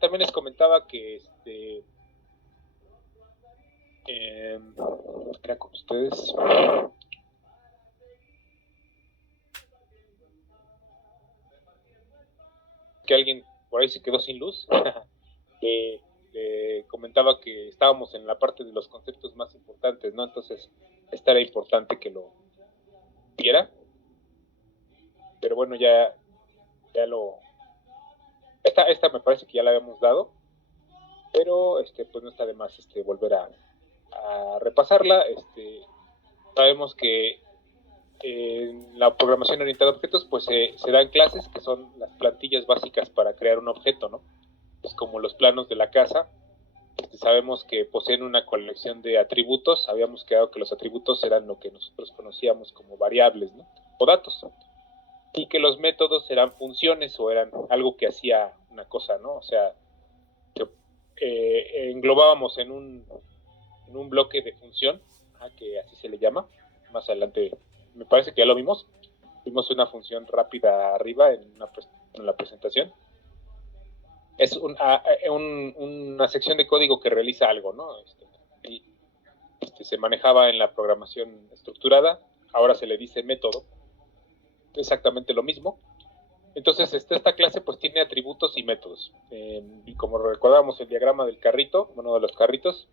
También les comentaba que era con ustedes. Que alguien por ahí se quedó sin luz. Comentaba que estábamos en la parte de los conceptos más importantes, ¿no? Entonces, esta era importante que lo viera. Pero bueno, ya lo... Esta me parece que ya la habíamos dado, pero pues no está de más volver a repasarla. Sabemos que en la programación orientada a objetos, pues se dan clases que son las plantillas básicas para crear un objeto, ¿no? Pues como los planos de la casa, sabemos que poseen una colección de atributos. Habíamos quedado que los atributos eran lo que nosotros conocíamos como variables, ¿no? O datos. Y que los métodos eran funciones o eran algo que hacía una cosa, ¿no? O sea, que englobábamos en un bloque de función, que así se le llama. Más adelante, me parece que ya lo vimos. Vimos una función rápida arriba en la presentación. Es una sección de código que realiza algo, ¿no? Y se manejaba en la programación estructurada, ahora se le dice método, exactamente lo mismo. Entonces, esta clase pues tiene atributos y métodos. Y como recordábamos el diagrama del carrito, uno de los carritos,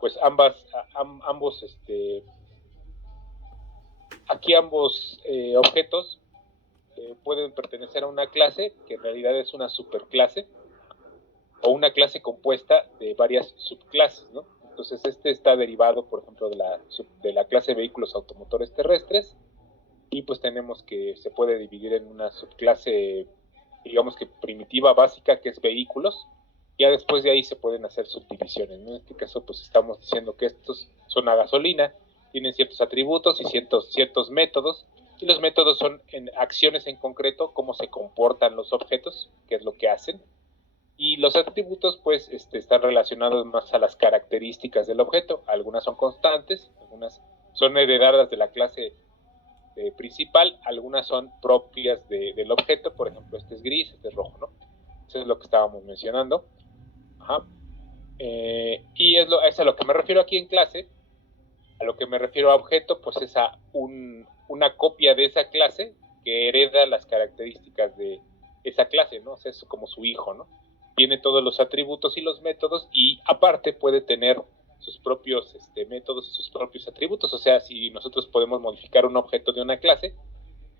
pues ambos objetos pueden pertenecer a una clase que en realidad es una superclase o una clase compuesta de varias subclases, ¿no? Entonces está derivado, por ejemplo, de la clase de vehículos automotores terrestres, y pues tenemos que se puede dividir en una subclase, digamos que primitiva, básica, que es vehículos. Ya después de ahí se pueden hacer subdivisiones, ¿no? En este caso pues estamos diciendo que estos son a gasolina, tienen ciertos atributos y ciertos métodos, y los métodos son en acciones en concreto, cómo se comportan los objetos, qué es lo que hacen, y los atributos pues están relacionados más a las características del objeto. Algunas son constantes, algunas son heredadas de la clase principal, algunas son propias del objeto. Por ejemplo, este es gris, este es rojo, ¿no? Eso es lo que estábamos mencionando. Ajá. Y es a lo que me refiero aquí en clase. A lo que me refiero a objeto, pues es a una copia de esa clase que hereda las características de esa clase, ¿no? O sea, es como su hijo, ¿no? Tiene todos los atributos y los métodos, y aparte puede tener sus propios métodos y sus propios atributos. O sea, si nosotros podemos modificar un objeto de una clase,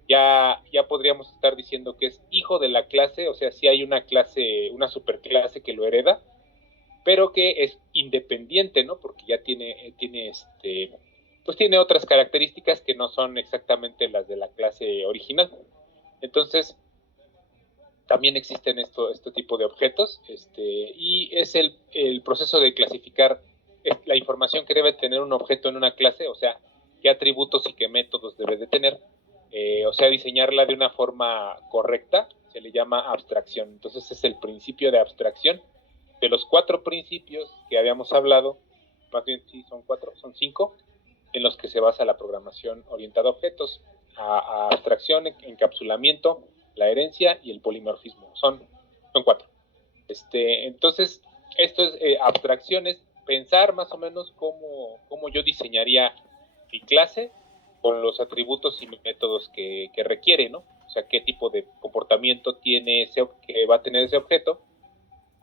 ya podríamos estar diciendo que es hijo de la clase. O sea, si hay una clase, una superclase que lo hereda, pero que es independiente, ¿no? Porque ya pues tiene otras características que no son exactamente las de la clase original. Entonces, también existen este tipo de objetos, y es el proceso de clasificar la información que debe tener un objeto en una clase. O sea, qué atributos y qué métodos debe de tener. O sea, diseñarla de una forma correcta se le llama abstracción. Entonces es el principio de abstracción. De los 4 principios que habíamos hablado, más bien sí son 4, son 5, en los que se basa la programación orientada a objetos: a abstracción, encapsulamiento, la herencia y el polimorfismo. Son 4. Entonces, esto es abstracciones, pensar más o menos cómo yo diseñaría mi clase con los atributos y métodos que requiere, ¿no? O sea, qué tipo de comportamiento que va a tener ese objeto.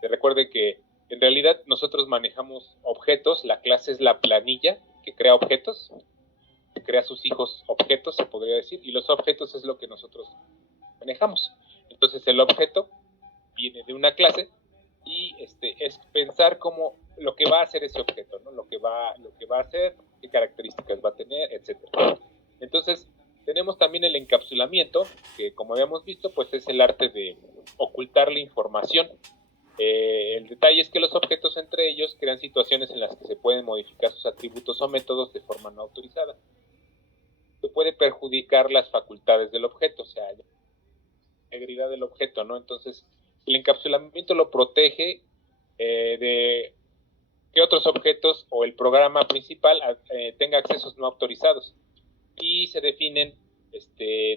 Recuerde que en realidad nosotros manejamos objetos. La clase es la planilla que crea objetos, que crea sus hijos objetos, se podría decir, y los objetos es lo que nosotros manejamos. Entonces el objeto viene de una clase, y es pensar cómo lo que va a hacer ese objeto, ¿no? Lo que va a hacer, qué características va a tener, etcétera. Entonces tenemos también el encapsulamiento, que como habíamos visto, pues es el arte de ocultar la información. El detalle es que los objetos entre ellos crean situaciones en las que se pueden modificar sus atributos o métodos de forma no autorizada. Se puede perjudicar las facultades del objeto, o sea, la integridad del objeto, ¿no? Entonces, el encapsulamiento lo protege de que otros objetos o el programa principal tenga accesos no autorizados, y se definen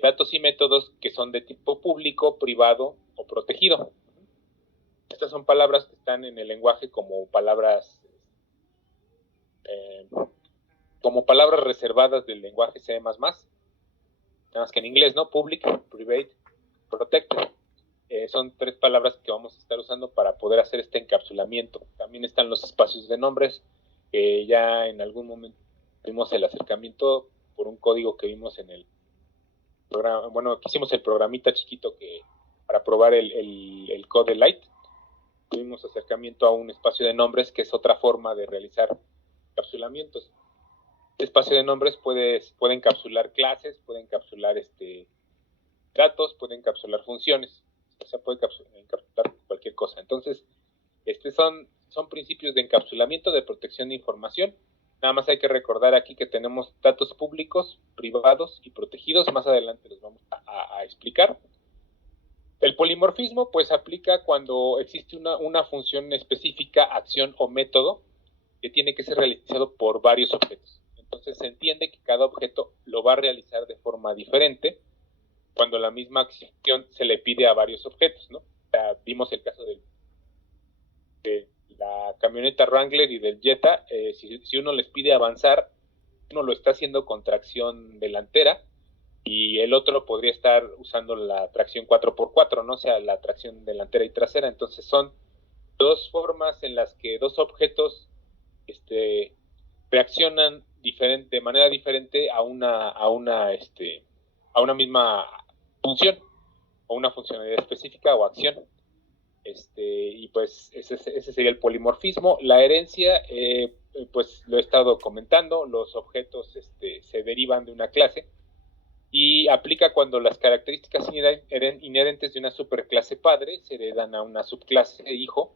datos y métodos que son de tipo público, privado o protegido. Estas son palabras que están en el lenguaje como palabras reservadas del lenguaje C++, nada más que en inglés, ¿no? Public, private, protected. Son 3 palabras que vamos a estar usando para poder hacer este encapsulamiento. También están los espacios de nombres, que ya en algún momento vimos el acercamiento por un código que vimos en el programa. Bueno, que hicimos el programita chiquito que para probar el Code Lite. Tuvimos acercamiento a un espacio de nombres, que es otra forma de realizar encapsulamientos. Este espacio de nombres puede encapsular clases, puede encapsular datos, puede encapsular funciones. O sea, puede encapsular cualquier cosa. Entonces, son principios de encapsulamiento, de protección de información. Nada más hay que recordar aquí que tenemos datos públicos, privados y protegidos. Más adelante los vamos a explicar. El polimorfismo pues aplica cuando existe una función específica, acción o método que tiene que ser realizado por varios objetos. Entonces se entiende que cada objeto lo va a realizar de forma diferente cuando la misma acción se le pide a varios objetos, ¿no? O sea, vimos el caso de la camioneta Wrangler y del Jetta. Si uno les pide avanzar, uno lo está haciendo con tracción delantera y el otro podría estar usando la tracción 4x4, ¿no? O sea, la tracción delantera y trasera. Entonces son 2 formas en las que 2 objetos reaccionan de manera diferente a una misma función o una funcionalidad específica o acción. Y pues ese sería el polimorfismo. La herencia, pues lo he estado comentando, los objetos se derivan de una clase y aplica cuando las características inherentes de una superclase padre se heredan a una subclase hijo,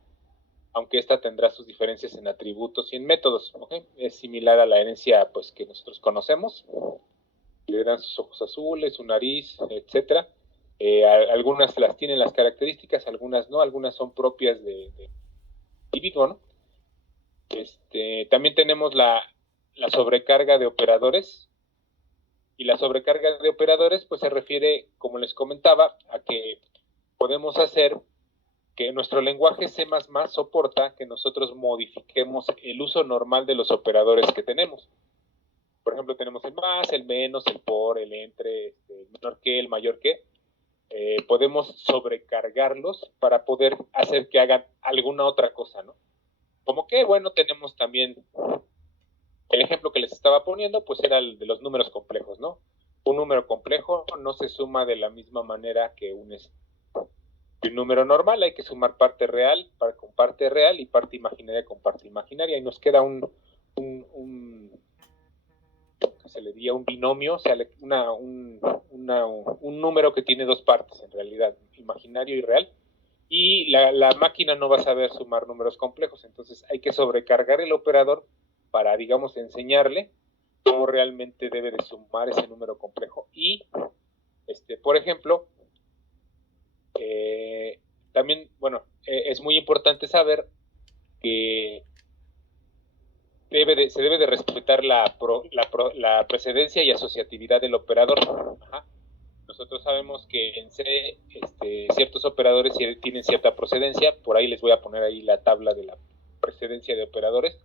aunque esta tendrá sus diferencias en atributos y en métodos, ¿okay? Es similar a la herencia pues que nosotros conocemos. Le dan sus ojos azules, su nariz, etcétera. Algunas las tienen las características, algunas no, algunas son propias de individuo, ¿no? También tenemos la sobrecarga de operadores, y la sobrecarga de operadores pues se refiere, como les comentaba, a que podemos hacer que nuestro lenguaje C++ soporta que nosotros modifiquemos el uso normal de los operadores que tenemos. Por ejemplo, tenemos el más, el menos, el por, el entre, el menor que, el mayor que. Podemos sobrecargarlos para poder hacer que hagan alguna otra cosa, ¿no? Como que, bueno, tenemos también el ejemplo que les estaba poniendo, pues era el de los números complejos, ¿no? Un número complejo no se suma de la misma manera que un número normal. Hay que sumar parte real con parte real y parte imaginaria con parte imaginaria, y nos queda un se le diría un binomio, o sea, un número que tiene 2 partes, en realidad, imaginario y real, y la máquina no va a saber sumar números complejos. Entonces hay que sobrecargar el operador para, digamos, enseñarle cómo realmente debe de sumar ese número complejo. Y, por ejemplo, también, bueno, es muy importante saber que se debe de respetar la precedencia y asociatividad del operador. Ajá. Nosotros sabemos que en C ciertos operadores tienen cierta procedencia. Por ahí les voy a poner ahí la tabla de la precedencia de operadores,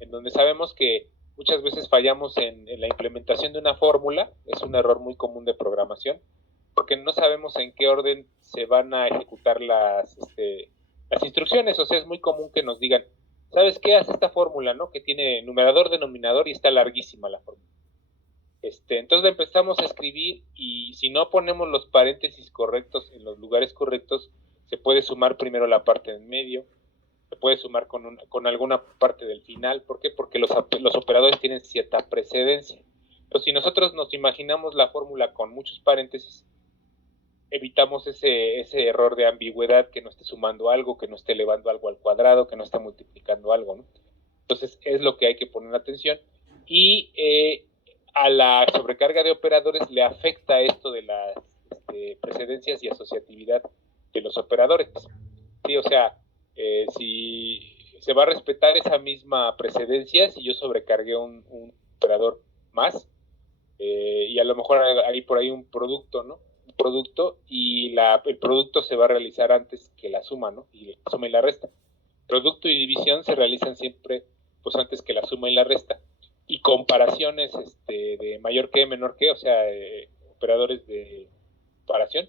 en donde sabemos que muchas veces fallamos en la implementación de una fórmula. Es un error muy común de programación, porque no sabemos en qué orden se van a ejecutar las instrucciones. O sea, es muy común que nos digan, ¿sabes qué? Haz esta fórmula, ¿no? Que tiene numerador, denominador y está larguísima la fórmula. Entonces empezamos a escribir y si no ponemos los paréntesis correctos en los lugares correctos, se puede sumar primero la parte en medio, se puede sumar con alguna parte del final. ¿Por qué? Porque los operadores tienen cierta precedencia. Entonces, si nosotros nos imaginamos la fórmula con muchos paréntesis, evitamos ese error de ambigüedad, que no esté sumando algo, que no esté elevando algo al cuadrado, que no esté multiplicando algo, ¿no? Entonces es lo que hay que poner atención. Y a la sobrecarga de operadores le afecta esto de las precedencias y asociatividad de los operadores. Sí, o sea, si se va a respetar esa misma precedencia si yo sobrecargué un operador más, y a lo mejor hay por ahí un producto, ¿no? producto y el producto se va a realizar antes que la suma, ¿no? Y la suma y la resta. Producto y división se realizan siempre pues antes que la suma y la resta. Y comparaciones de mayor que, menor que, o sea, operadores de comparación,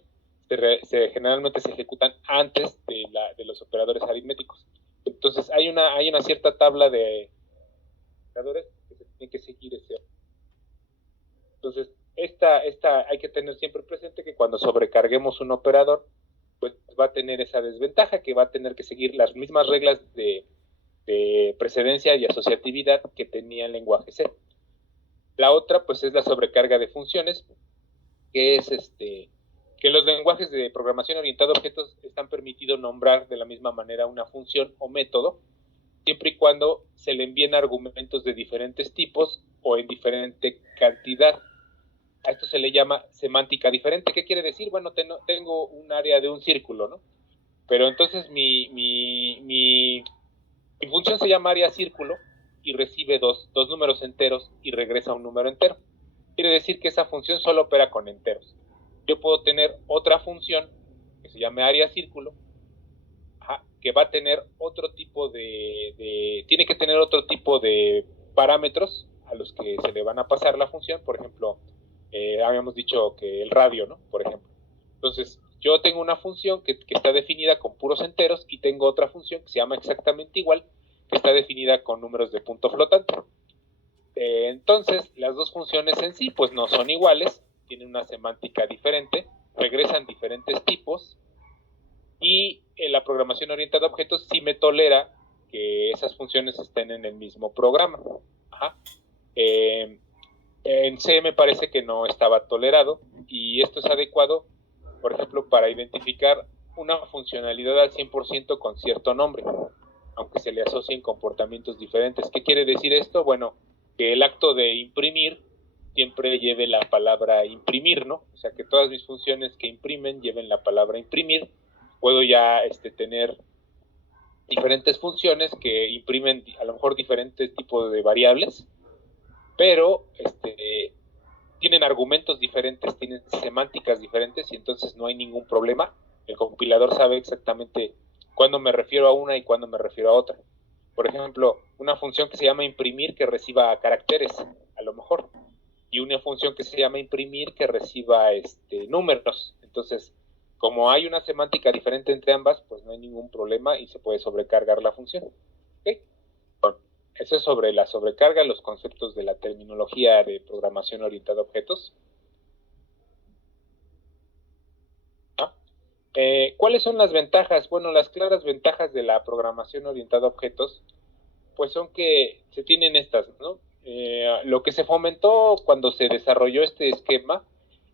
generalmente se ejecutan antes de los operadores aritméticos. Entonces hay una cierta tabla de operadores que se tienen que seguir ese. Entonces, esta hay que tener siempre presente que cuando sobrecarguemos un operador, pues va a tener esa desventaja, que va a tener que seguir las mismas reglas de precedencia y asociatividad que tenía el lenguaje C. La otra, pues, es la sobrecarga de funciones, que es que los lenguajes de programación orientada a objetos están permitidos nombrar de la misma manera una función o método, siempre y cuando se le envíen argumentos de diferentes tipos o en diferente cantidad. A esto se le llama semántica diferente. ¿Qué quiere decir? Bueno, tengo un área de un círculo, ¿no? Pero entonces mi función se llama área círculo y recibe dos números enteros y regresa un número entero. Quiere decir que esa función solo opera con enteros. Yo puedo tener otra función que se llame área círculo, que va a tener otro tipo tiene que tener otro tipo de parámetros a los que se le van a pasar la función. Por ejemplo, habíamos dicho que el radio, ¿no? Por ejemplo. Entonces, yo tengo una función que está definida con puros enteros y tengo otra función que se llama exactamente igual, que está definida con números de punto flotante. Entonces, las dos funciones en sí, pues no son iguales, tienen una semántica diferente, regresan diferentes tipos, y la programación orientada a objetos sí me tolera que esas funciones estén en el mismo programa. En C me parece que no estaba tolerado, y esto es adecuado, por ejemplo, para identificar una funcionalidad al 100% con cierto nombre, aunque se le asocien comportamientos diferentes. ¿Qué quiere decir esto? Bueno, que el acto de imprimir siempre lleve la palabra imprimir, ¿no? O sea, que todas mis funciones que imprimen lleven la palabra imprimir. Puedo ya tener diferentes funciones que imprimen a lo mejor diferentes tipos de variables, pero tienen argumentos diferentes, tienen semánticas diferentes, y entonces no hay ningún problema. El compilador sabe exactamente cuándo me refiero a una y cuándo me refiero a otra. Por ejemplo, una función que se llama imprimir que reciba caracteres, a lo mejor, y una función que se llama imprimir que reciba números. Entonces, como hay una semántica diferente entre ambas, pues no hay ningún problema y se puede sobrecargar la función. ¿Okay? Bueno, eso es sobre la sobrecarga, los conceptos de la terminología de programación orientada a objetos. ¿Cuáles son las ventajas? Bueno, las claras ventajas de la programación orientada a objetos, pues son que se tienen estas, ¿no? Lo que se fomentó cuando se desarrolló este esquema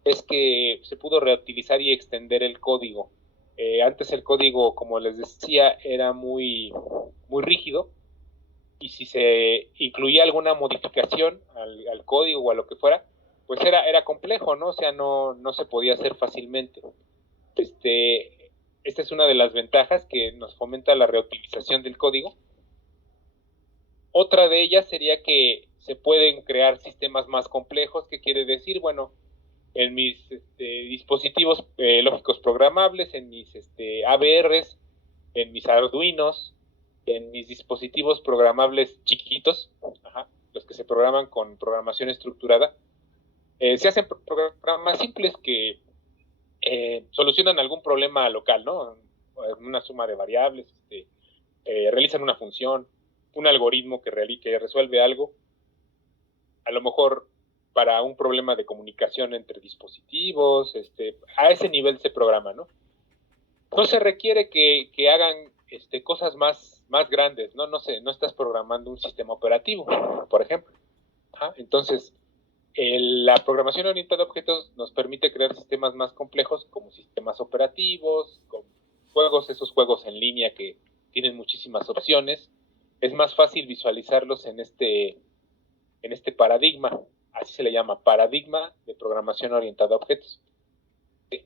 es que se pudo reutilizar y extender el código. Antes el código, como les decía, era muy, muy rígido, y si se incluía alguna modificación al código o a lo que fuera, pues era complejo, ¿no? O sea, no se podía hacer fácilmente. Esta es una de las ventajas que nos fomenta la reutilización del código. Otra de ellas sería que se pueden crear sistemas más complejos. ¿Qué quiere decir? Bueno, en mis dispositivos lógicos programables, en mis AVRs, en mis Arduinos, en mis dispositivos programables chiquitos, los que se programan con programación estructurada, se hacen programas simples que solucionan algún problema local, ¿no? Una suma de variables, realizan una función, un algoritmo que resuelve algo, a lo mejor para un problema de comunicación entre dispositivos, a ese nivel se programa, ¿no? No se requiere que hagan cosas más grandes, ¿no? No sé, no estás programando un sistema operativo, por ejemplo. Entonces, la programación orientada a objetos nos permite crear sistemas más complejos, como sistemas operativos, con juegos, esos juegos en línea que tienen muchísimas opciones. Es más fácil visualizarlos en este paradigma, así se le llama, paradigma de programación orientada a objetos.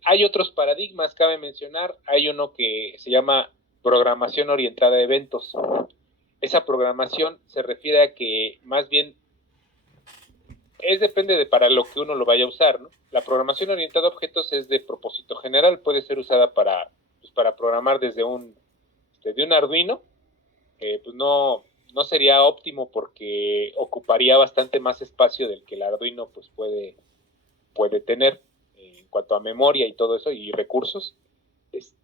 Hay otros paradigmas, cabe mencionar. Hay uno que se llama programación orientada a eventos. Esa programación se refiere a que más bien depende de para lo que uno lo vaya a usar, ¿no? La programación orientada a objetos es de propósito general, puede ser usada para programar desde de un Arduino, que pues no sería óptimo porque ocuparía bastante más espacio del que el Arduino pues puede tener en cuanto a memoria y todo eso y recursos.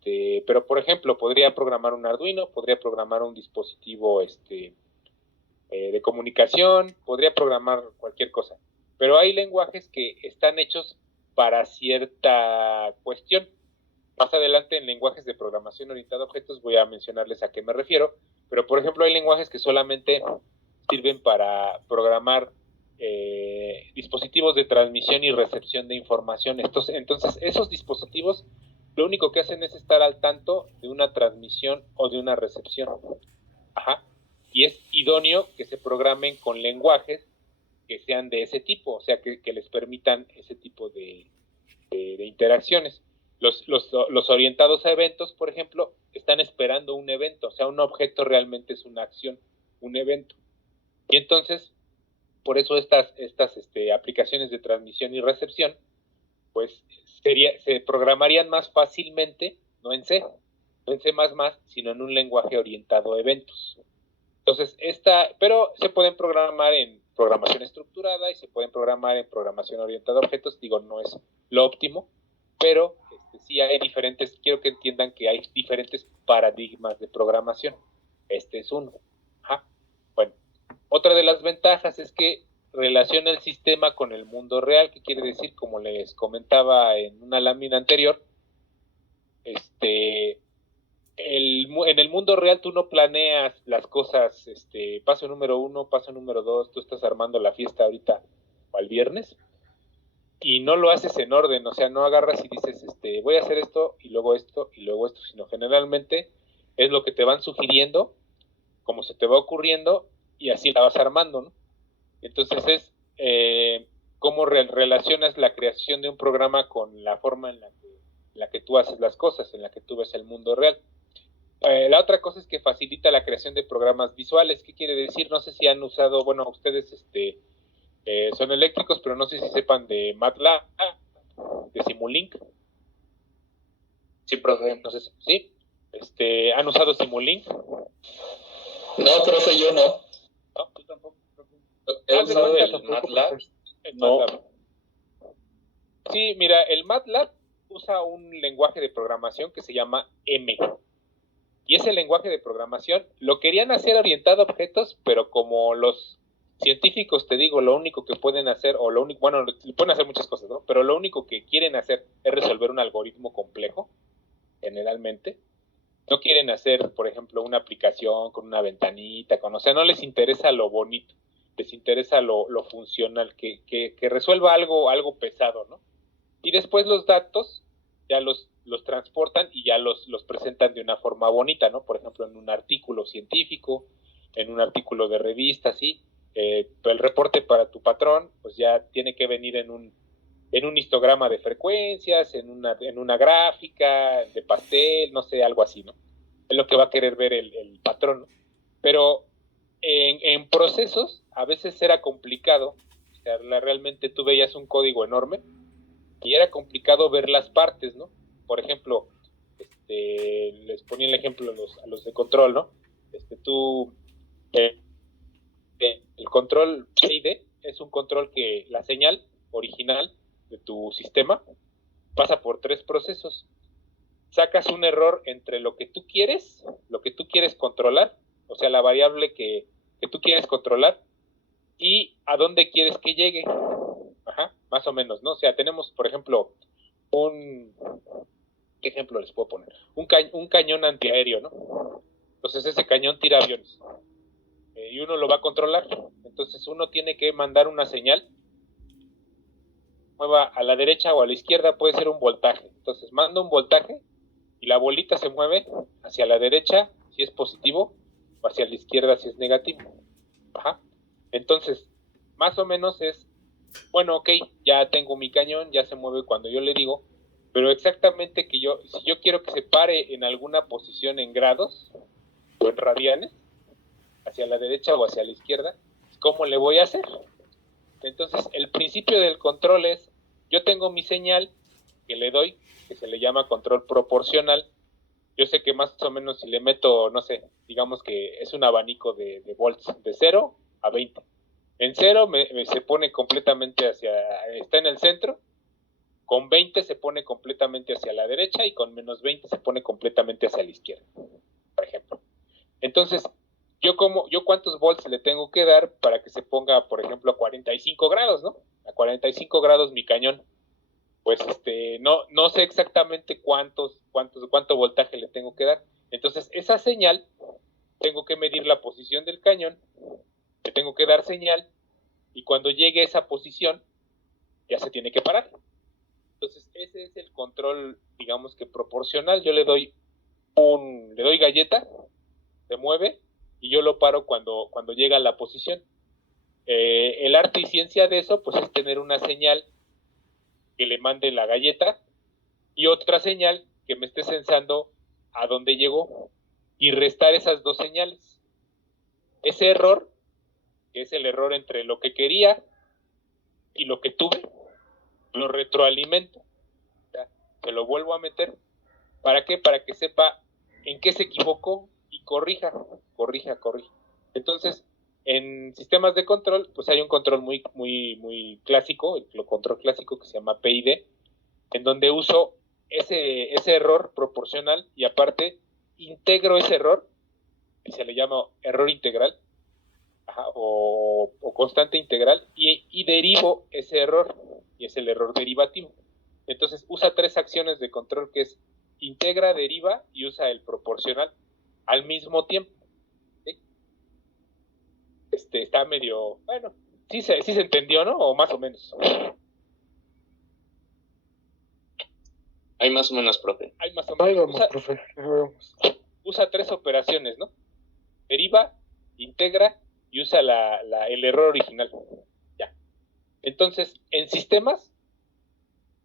Pero por ejemplo, podría programar un Arduino, podría programar un dispositivo de comunicación, podría programar cualquier cosa. Pero hay lenguajes que están hechos para cierta cuestión. Más adelante en lenguajes de programación orientada a objetos voy a mencionarles a qué me refiero, pero por ejemplo hay lenguajes que solamente sirven para programar dispositivos de transmisión y recepción de información. Entonces esos dispositivos lo único que hacen es estar al tanto de una transmisión o de una recepción. Ajá. Y es idóneo que se programen con lenguajes que sean de ese tipo, o sea, que les permitan ese tipo de interacciones. Los orientados a eventos, por ejemplo, están esperando un evento, o sea, un objeto realmente es una acción, un evento. Y entonces, por eso estas aplicaciones de transmisión y recepción, pues se programarían más fácilmente, no en C, no en C++, sino en un lenguaje orientado a eventos. Entonces, pero se pueden programar en programación estructurada y se pueden programar en programación orientada a objetos. Digo, no es lo óptimo, pero sí hay diferentes, quiero que entiendan que hay diferentes paradigmas de programación. Este es uno. Ajá. Bueno, otra de las ventajas es que relaciona el sistema con el mundo real, que quiere decir, como les comentaba en una lámina anterior, en el mundo real tú no planeas las cosas, paso número 1, paso número 2, tú estás armando la fiesta ahorita o al viernes y no lo haces en orden, o sea, no agarras y dices, voy a hacer esto y luego esto y luego esto, sino generalmente es lo que te van sugiriendo, como se te va ocurriendo y así la vas armando, ¿no? Entonces es cómo relacionas la creación de un programa con la forma en la que tú haces las cosas, en la que tú ves el mundo real. La otra cosa es que facilita la creación de programas visuales. ¿Qué quiere decir? No sé si han usado, bueno, ustedes son eléctricos, pero no sé si sepan de MATLAB, de Simulink. Sí, profe. No sé si, ¿sí? ¿Han usado Simulink? No, profe, yo no. No, tú tampoco. He usado el MATLAB. No. MATLAB. Sí, mira, el MATLAB usa un lenguaje de programación que se llama M. Y ese lenguaje de programación lo querían hacer orientado a objetos, pero como los científicos, te digo, lo único que pueden hacer, o lo único, bueno, pueden hacer muchas cosas, ¿no? Pero lo único que quieren hacer es resolver un algoritmo complejo, generalmente. No quieren hacer, por ejemplo, una aplicación con una ventanita, o sea, no les interesa lo bonito, les interesa lo funcional, que resuelva algo pesado, ¿no? Y después los datos ya los transportan y ya los presentan de una forma bonita, ¿no? Por ejemplo, en un artículo científico, en un artículo de revista, ¿sí? El reporte para tu patrón, pues ya tiene que venir en un histograma de frecuencias, en una gráfica de pastel, no sé, algo así, ¿no? Es lo que va a querer ver el patrón, ¿no? Pero en procesos a veces era complicado, o sea, realmente tú veías un código enorme y era complicado ver las partes, ¿no? Por ejemplo, les ponía el ejemplo a los de control, ¿no? El control PID es un control que la señal original de tu sistema pasa por 3 procesos. Sacas un error entre lo que tú quieres controlar, o sea, la variable que tú quieres controlar, y a dónde quieres que llegue. Ajá, más o menos, ¿no? O sea, tenemos, por ejemplo, ¿qué ejemplo les puedo poner? Un cañón antiaéreo, ¿no? Entonces ese cañón tira aviones y uno lo va a controlar. Entonces uno tiene que mandar una señal, mueva a la derecha o a la izquierda, puede ser un voltaje. Entonces manda un voltaje y la bolita se mueve hacia la derecha si es positivo o hacia la izquierda si es negativo. Ajá. Entonces, más o menos es, bueno, ok, ya tengo mi cañón, ya se mueve cuando yo le digo, pero exactamente si yo quiero que se pare en alguna posición en grados o en radianes, hacia la derecha o hacia la izquierda, ¿cómo le voy a hacer? Entonces, el principio del control es, yo tengo mi señal que le doy, que se le llama control proporcional. Yo sé que más o menos si le meto, no sé, digamos que es un abanico de volts de 0 a 20. En 0 se pone completamente está en el centro, con 20 se pone completamente hacia la derecha y con menos 20 se pone completamente hacia la izquierda, por ejemplo. Entonces, yo cuántos volts le tengo que dar para que se ponga, por ejemplo, a 45 grados, ¿no? A 45 grados mi cañón. Pues no sé exactamente cuánto voltaje le tengo que dar. Entonces, esa señal, tengo que medir la posición del cañón, le tengo que dar señal, y cuando llegue a esa posición, ya se tiene que parar. Entonces, ese es el control, digamos que proporcional. Yo le doy galleta, se mueve, y yo lo paro cuando llega a la posición. El arte y ciencia de eso, pues es tener una señal que le mande la galleta y otra señal que me esté censando a dónde llegó y restar esas dos señales. Ese error, que es el error entre lo que quería y lo que tuve, lo retroalimento. O sea, se lo vuelvo a meter. ¿Para qué? Para que sepa en qué se equivocó y corrija. Entonces, en sistemas de control, pues hay un control muy clásico, el control clásico que se llama PID, en donde uso ese error proporcional y aparte integro ese error, que se le llama error integral, o constante integral, y derivo ese error, y es el error derivativo. Entonces usa tres acciones de control, que es integra, deriva y usa el proporcional al mismo tiempo. ¿Sí? Está medio, bueno, sí se entendió, ¿no? O más o menos. Hay más o menos, profe. Hay más o menos. Usa tres operaciones, ¿no? Deriva, integra y usa el error original. Ya. Entonces, en sistemas,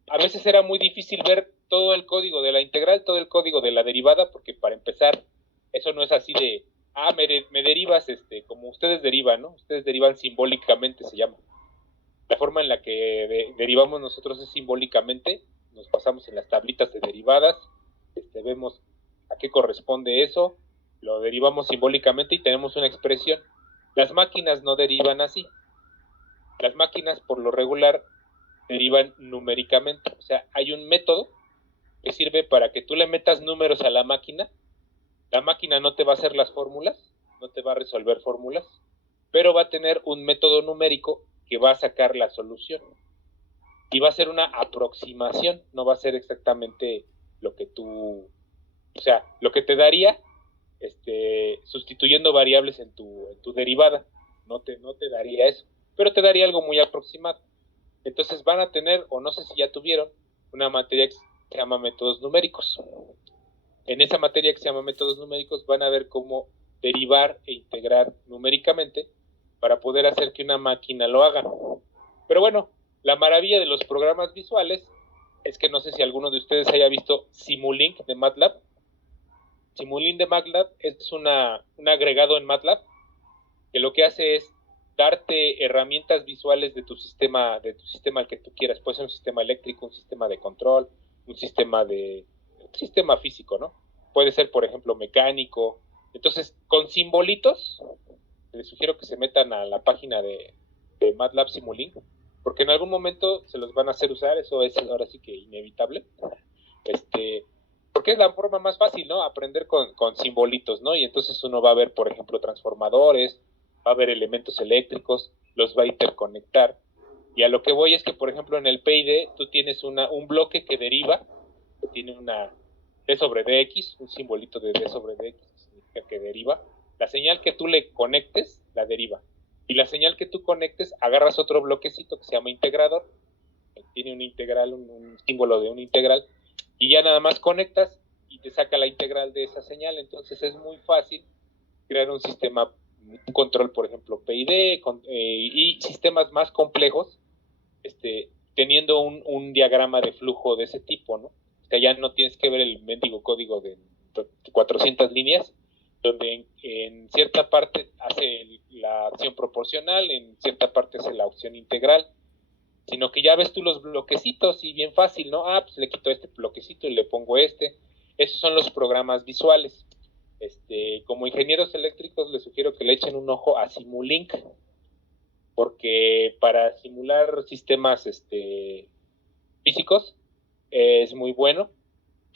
a veces era muy difícil ver todo el código de la integral, todo el código de la derivada, porque para empezar, eso no es así de, me derivas como ustedes derivan, ¿no? Ustedes derivan simbólicamente, se llama. La forma en la que derivamos nosotros es simbólicamente, nos pasamos en las tablitas de derivadas, vemos a qué corresponde eso, lo derivamos simbólicamente y tenemos una expresión. Las máquinas no derivan así. Las máquinas, por lo regular, derivan numéricamente. O sea, hay un método que sirve para que tú le metas números a la máquina. La máquina no te va a hacer las fórmulas, no te va a resolver fórmulas, pero va a tener un método numérico que va a sacar la solución. Y va a ser una aproximación, no va a ser exactamente lo que tú, o sea, lo que te daría sustituyendo variables en tu derivada. No te daría eso, pero te daría algo muy aproximado. Entonces van a tener, o no sé si ya tuvieron, una materia que se llama métodos numéricos. En esa materia que se llama métodos numéricos van a ver cómo derivar e integrar numéricamente para poder hacer que una máquina lo haga. Pero bueno, la maravilla de los programas visuales es que no sé si alguno de ustedes haya visto Simulink de MATLAB. Simulink de MATLAB es un agregado en MATLAB que lo que hace es darte herramientas visuales de tu sistema al que tú quieras. Puede ser un sistema eléctrico, un sistema de control, un sistema físico, ¿no? Puede ser, por ejemplo, mecánico. Entonces, con simbolitos, les sugiero que se metan a la página de MATLAB Simulink, porque en algún momento se los van a hacer usar, eso es ahora sí que inevitable. Porque es la forma más fácil, ¿no? Aprender con simbolitos, ¿no? Y entonces uno va a ver, por ejemplo, transformadores, va a ver elementos eléctricos, los va a interconectar. Y a lo que voy es que, por ejemplo, en el PID tú tienes un bloque que deriva, que tiene una D sobre DX, un simbolito de D sobre DX, que significa que deriva. La señal que tú le conectes, la deriva. Y la señal que tú conectes, agarras otro bloquecito que se llama integrador, que tiene un integral, un símbolo de un integral, y ya nada más conectas y te saca la integral de esa señal. Entonces es muy fácil crear un sistema, un control, por ejemplo, PID, y sistemas más complejos, teniendo un diagrama de flujo de ese tipo, ¿no? O sea, ya no tienes que ver el mendigo código de 400 líneas, donde en cierta parte hace la acción proporcional, en cierta parte hace la acción integral, sino que ya ves tú los bloquecitos y bien fácil, ¿no? Pues le quito este bloquecito y le pongo este. Esos son los programas visuales. Como ingenieros eléctricos les sugiero que le echen un ojo a Simulink, porque para simular sistemas físicos es muy bueno.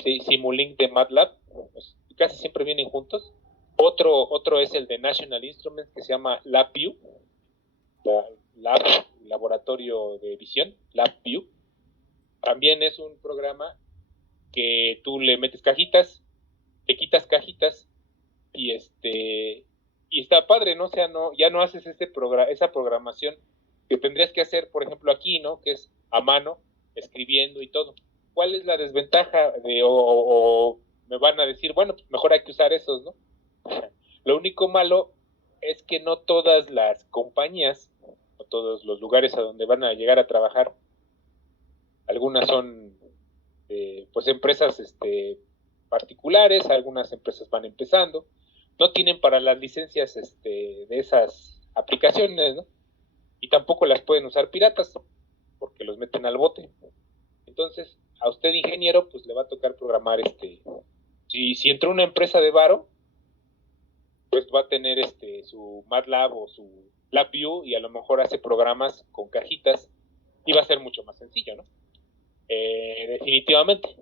Sí, Simulink de MATLAB, pues, casi siempre vienen juntos. Otro es el de National Instruments, que se llama LabVIEW, Laboratorio de Visión, LabVIEW. También es un programa que tú le metes cajitas, le quitas cajitas y y está padre, ¿no? O sea, ya no haces esa programación que tendrías que hacer, por ejemplo, aquí, ¿no? Que es a mano, escribiendo y todo. ¿Cuál es la desventaja o me van a decir, bueno, pues mejor hay que usar esos, ¿no? Lo único malo es que no todas las compañías, o todos los lugares a donde van a llegar a trabajar, algunas son pues empresas particulares, algunas empresas van empezando, no tienen para las licencias de esas aplicaciones, ¿no? Y tampoco las pueden usar piratas, porque los meten al bote. Entonces, a usted, ingeniero, pues le va a tocar programar si entró una empresa de varo, pues va a tener su MATLAB o su LabVIEW y a lo mejor hace programas con cajitas y va a ser mucho más sencillo, ¿no? Definitivamente.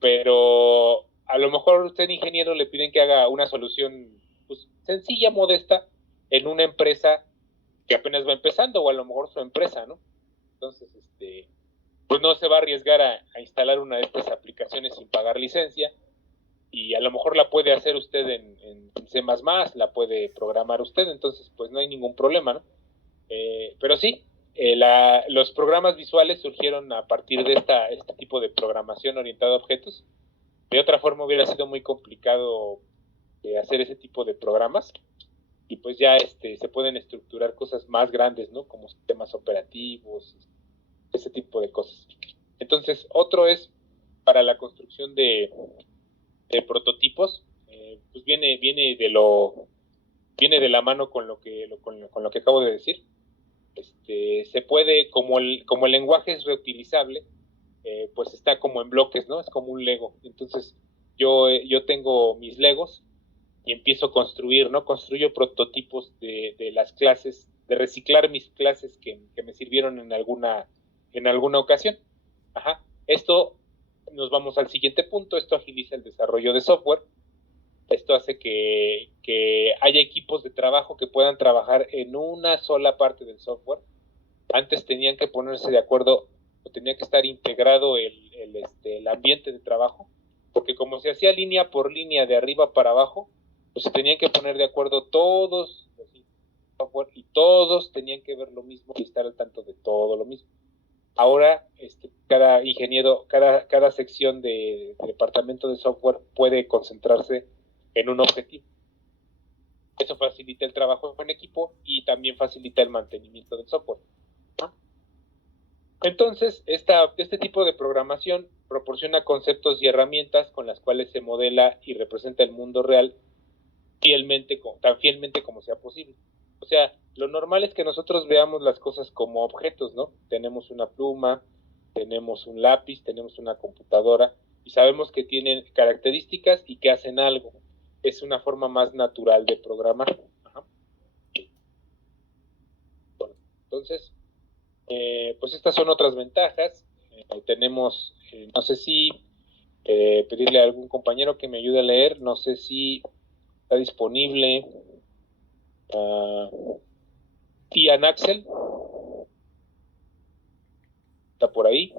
Pero a lo mejor usted, ingeniero, le piden que haga una solución pues, sencilla, modesta, en una empresa que apenas va empezando, o a lo mejor su empresa, ¿no? Entonces, pues no se va a arriesgar a instalar una de estas aplicaciones sin pagar licencia, y a lo mejor la puede hacer usted en C++, la puede programar usted, entonces pues no hay ningún problema, ¿no? Pero sí, los programas visuales surgieron a partir de este tipo de programación orientada a objetos. De otra forma hubiera sido muy complicado hacer ese tipo de programas, y pues ya se pueden estructurar cosas más grandes, ¿no? Como sistemas operativos, ese tipo de cosas. Entonces, otro es para la construcción de prototipos, pues viene de la mano con lo que acabo de decir. Se puede, como el lenguaje es reutilizable, pues está como en bloques, ¿no? Es como un Lego. Entonces, yo tengo mis Legos y empiezo a construir, ¿no? Construyo prototipos de las clases, de reciclar mis clases que me sirvieron en alguna ocasión. Ajá. Esto, nos vamos al siguiente punto, esto agiliza el desarrollo de software. Esto hace que haya equipos de trabajo que puedan trabajar en una sola parte del software. Antes tenían que ponerse de acuerdo, o tenía que estar integrado el ambiente de trabajo, porque como se hacía línea por línea de arriba para abajo, pues se tenían que poner de acuerdo todos los software y todos tenían que ver lo mismo y estar al tanto de todo lo mismo. Ahora, cada ingeniero, cada sección de departamento de software puede concentrarse en un objetivo. Eso facilita el trabajo en equipo y también facilita el mantenimiento del software. Entonces, este tipo de programación proporciona conceptos y herramientas con las cuales se modela y representa el mundo real tan fielmente como sea posible. O sea, lo normal es que nosotros veamos las cosas como objetos, ¿no? Tenemos una pluma, tenemos un lápiz, tenemos una computadora y sabemos que tienen características y que hacen algo. Es una forma más natural de programar. Ajá. Bueno, entonces, pues estas son otras ventajas. Tenemos, no sé si pedirle a algún compañero que me ayude a leer, no sé si está disponible. Ian Axel está por ahí.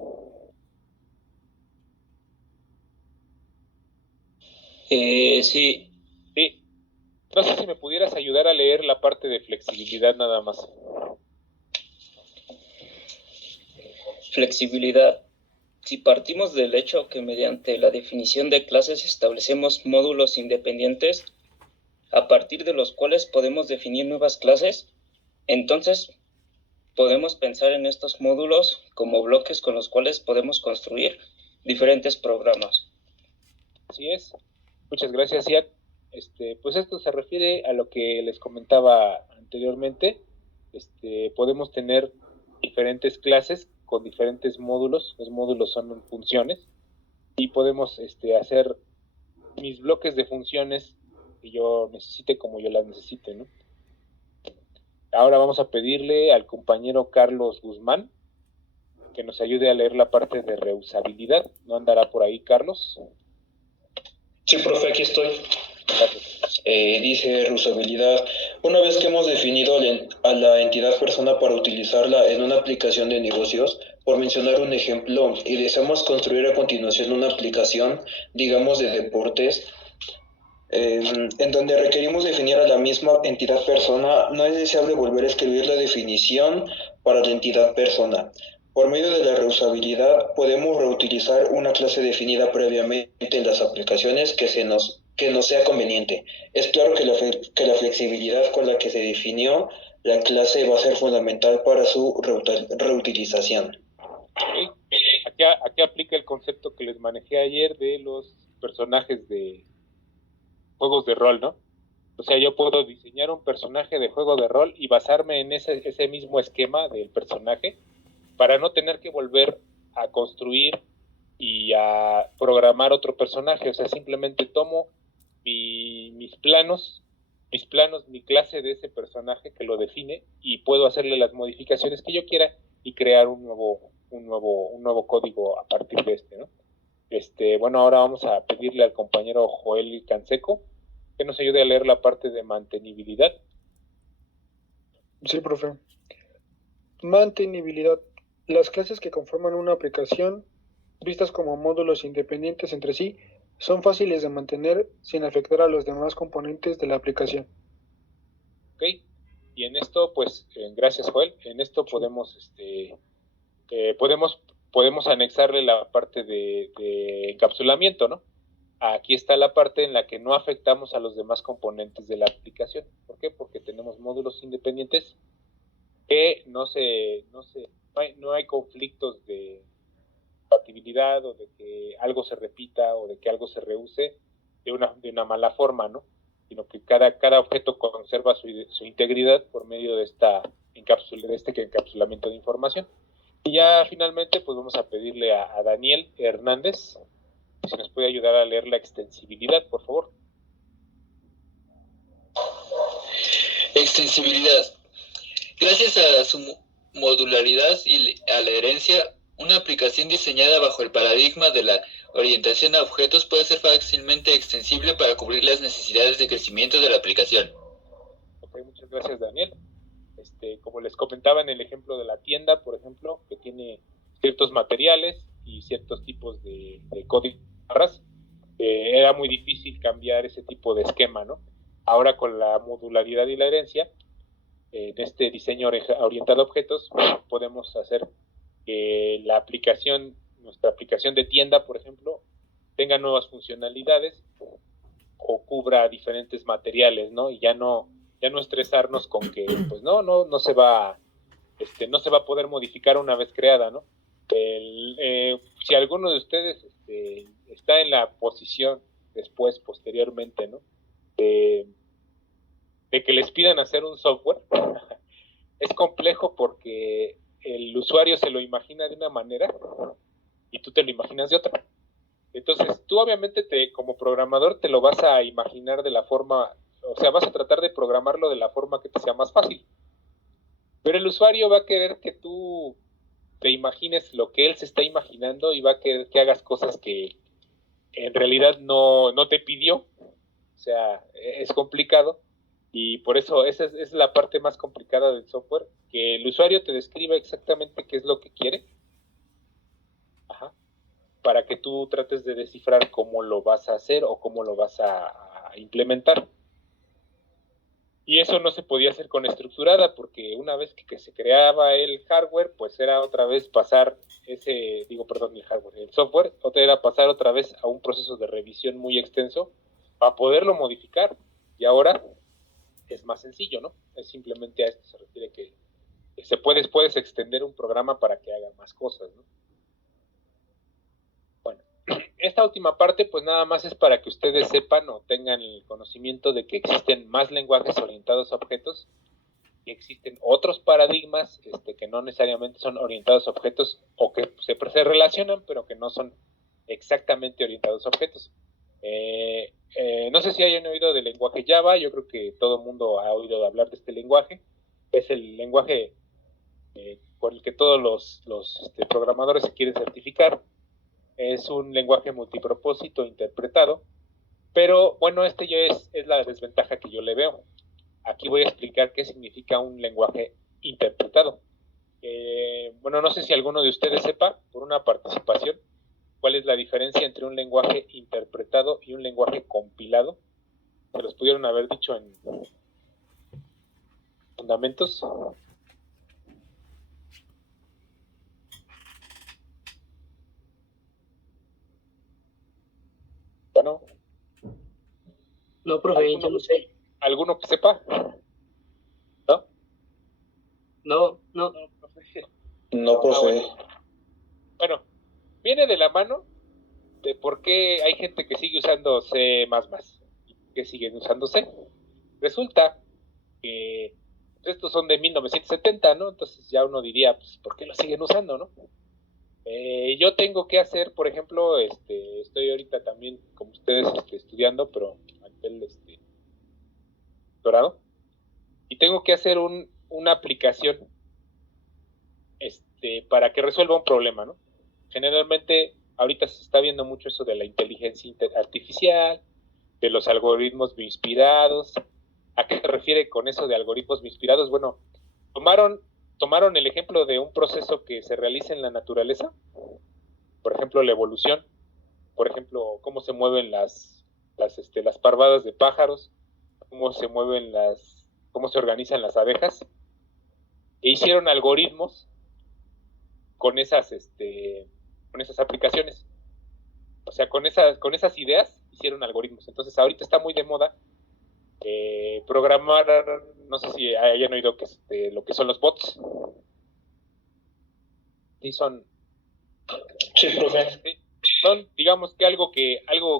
Sí. Sí. No sé si me pudieras ayudar a leer la parte de flexibilidad nada más. Flexibilidad. Si partimos del hecho que mediante la definición de clases establecemos módulos independientes, a partir de los cuales podemos definir nuevas clases, entonces podemos pensar en estos módulos como bloques con los cuales podemos construir diferentes programas. Así es. Muchas gracias, Ian. Pues esto se refiere a lo que les comentaba anteriormente. Podemos tener diferentes clases con diferentes módulos. Los módulos son funciones y podemos hacer mis bloques de funciones que yo necesite como yo las necesite, ¿no? Ahora vamos a pedirle al compañero Carlos Guzmán que nos ayude a leer la parte de reusabilidad. ¿No andará por ahí, Carlos? Sí, profe, aquí estoy. Gracias. Dice reusabilidad. Una vez que hemos definido a la entidad persona para utilizarla en una aplicación de negocios, por mencionar un ejemplo, y deseamos construir a continuación una aplicación, digamos de deportes, en donde requerimos definir a la misma entidad persona, no es deseable volver a escribir la definición para la entidad persona. Por medio de la reusabilidad podemos reutilizar una clase definida previamente en las aplicaciones que nos sea conveniente. Es claro que la flexibilidad con la que se definió la clase va a ser fundamental para su reutilización. Okay. Aquí aplica el concepto que les manejé ayer de los personajes de juegos de rol, ¿no? O sea, yo puedo diseñar un personaje de juego de rol y basarme en ese mismo esquema del personaje para no tener que volver a construir y a programar otro personaje. O sea, simplemente tomo mis planos, mi clase de ese personaje que lo define y puedo hacerle las modificaciones que yo quiera y crear un nuevo código a partir de ¿no? Bueno, ahora vamos a pedirle al compañero Joel Canseco que nos ayude a leer la parte de mantenibilidad. Sí, profe. Mantenibilidad. Las clases que conforman una aplicación, vistas como módulos independientes entre sí, son fáciles de mantener sin afectar a los demás componentes de la aplicación. Ok, y en esto, pues, gracias Joel, en esto podemos anexarle la parte de encapsulamiento, ¿no? Aquí está la parte en la que no afectamos a los demás componentes de la aplicación. ¿Por qué? Porque tenemos módulos independientes que no hay conflictos de compatibilidad o de que algo se repita o de que algo se reuse de una mala forma, ¿no? Sino que cada objeto conserva su integridad por medio de este encapsulamiento de información. Y ya finalmente, pues vamos a pedirle a Daniel Hernández si nos puede ayudar a leer la extensibilidad, por favor. Extensibilidad. Gracias a su modularidad y a la herencia, una aplicación diseñada bajo el paradigma de la orientación a objetos puede ser fácilmente extensible para cubrir las necesidades de crecimiento de la aplicación. Ok, muchas gracias, Daniel. Como les comentaba en el ejemplo de la tienda, por ejemplo, que tiene ciertos materiales y ciertos tipos de códigos, era muy difícil cambiar ese tipo de esquema, ¿no? Ahora con la modularidad y la herencia, en este diseño orientado a objetos, podemos hacer que nuestra aplicación de tienda, por ejemplo, tenga nuevas funcionalidades o cubra diferentes materiales, ¿no? Y ya no estresarnos con que, pues no se va a poder modificar una vez creada, ¿no? Si alguno de ustedes está en la posición posteriormente, ¿no? De que les pidan hacer un software, es complejo porque el usuario se lo imagina de una manera y tú te lo imaginas de otra. Entonces, tú obviamente como programador te lo vas a imaginar de la forma, o sea, vas a tratar de programarlo de la forma que te sea más fácil. Pero el usuario va a querer que tú te imagines lo que él se está imaginando y va a querer que hagas cosas que en realidad no te pidió. O sea, es complicado y por eso esa es la parte más complicada del software, que el usuario te describa exactamente qué es lo que quiere. Ajá. Para que tú trates de descifrar cómo lo vas a hacer o cómo lo vas a implementar. Y eso no se podía hacer con estructurada, porque una vez que se creaba el hardware, pues era otra vez pasar el software, era pasar otra vez a un proceso de revisión muy extenso para poderlo modificar. Y ahora es más sencillo, ¿no? Es simplemente a esto se refiere que puedes extender un programa para que haga más cosas, ¿no? Bueno, esta última parte, pues nada más es para que ustedes sepan o tengan el conocimiento de que existen más lenguajes orientados a objetos, que existen otros paradigmas que no necesariamente son orientados a objetos o que se relacionan, pero que no son exactamente orientados a objetos. No sé si hayan oído del lenguaje Java. Yo creo que todo el mundo ha oído hablar de este lenguaje. Es el lenguaje con el que todos los programadores se quieren certificar. Es un lenguaje multipropósito interpretado, pero bueno, ya es la desventaja que yo le veo. Aquí voy a explicar qué significa un lenguaje interpretado. Bueno, no sé si alguno de ustedes sepa, por una participación, cuál es la diferencia entre un lenguaje interpretado y un lenguaje compilado. Se los pudieron haber dicho en fundamentos. Bueno. No, profe, yo no sé. ¿Alguno que sepa? ¿No? No. No, profe. Bueno, viene de la mano de por qué hay gente que sigue usando C++. Que siguen usando C. Resulta que estos son de 1970, ¿no? Entonces ya uno diría, pues, ¿por qué lo siguen usando, no? Yo tengo que hacer, por ejemplo, estoy ahorita también, como ustedes, estudiando, pero a nivel doctorado, y tengo que hacer una aplicación para que resuelva un problema, ¿no? Generalmente, ahorita se está viendo mucho eso de la inteligencia artificial, de los algoritmos bioinspirados. ¿A qué se refiere con eso de algoritmos bioinspirados? Bueno, tomaron el ejemplo de un proceso que se realiza en la naturaleza, por ejemplo, la evolución, por ejemplo, cómo se mueven las parvadas de pájaros, cómo se organizan las abejas, e hicieron algoritmos con esas aplicaciones. O sea, con esas ideas hicieron algoritmos. Entonces, ahorita está muy de moda programar, no sé si hayan oído lo que son los bots. Sí, profe. Son, digamos que algo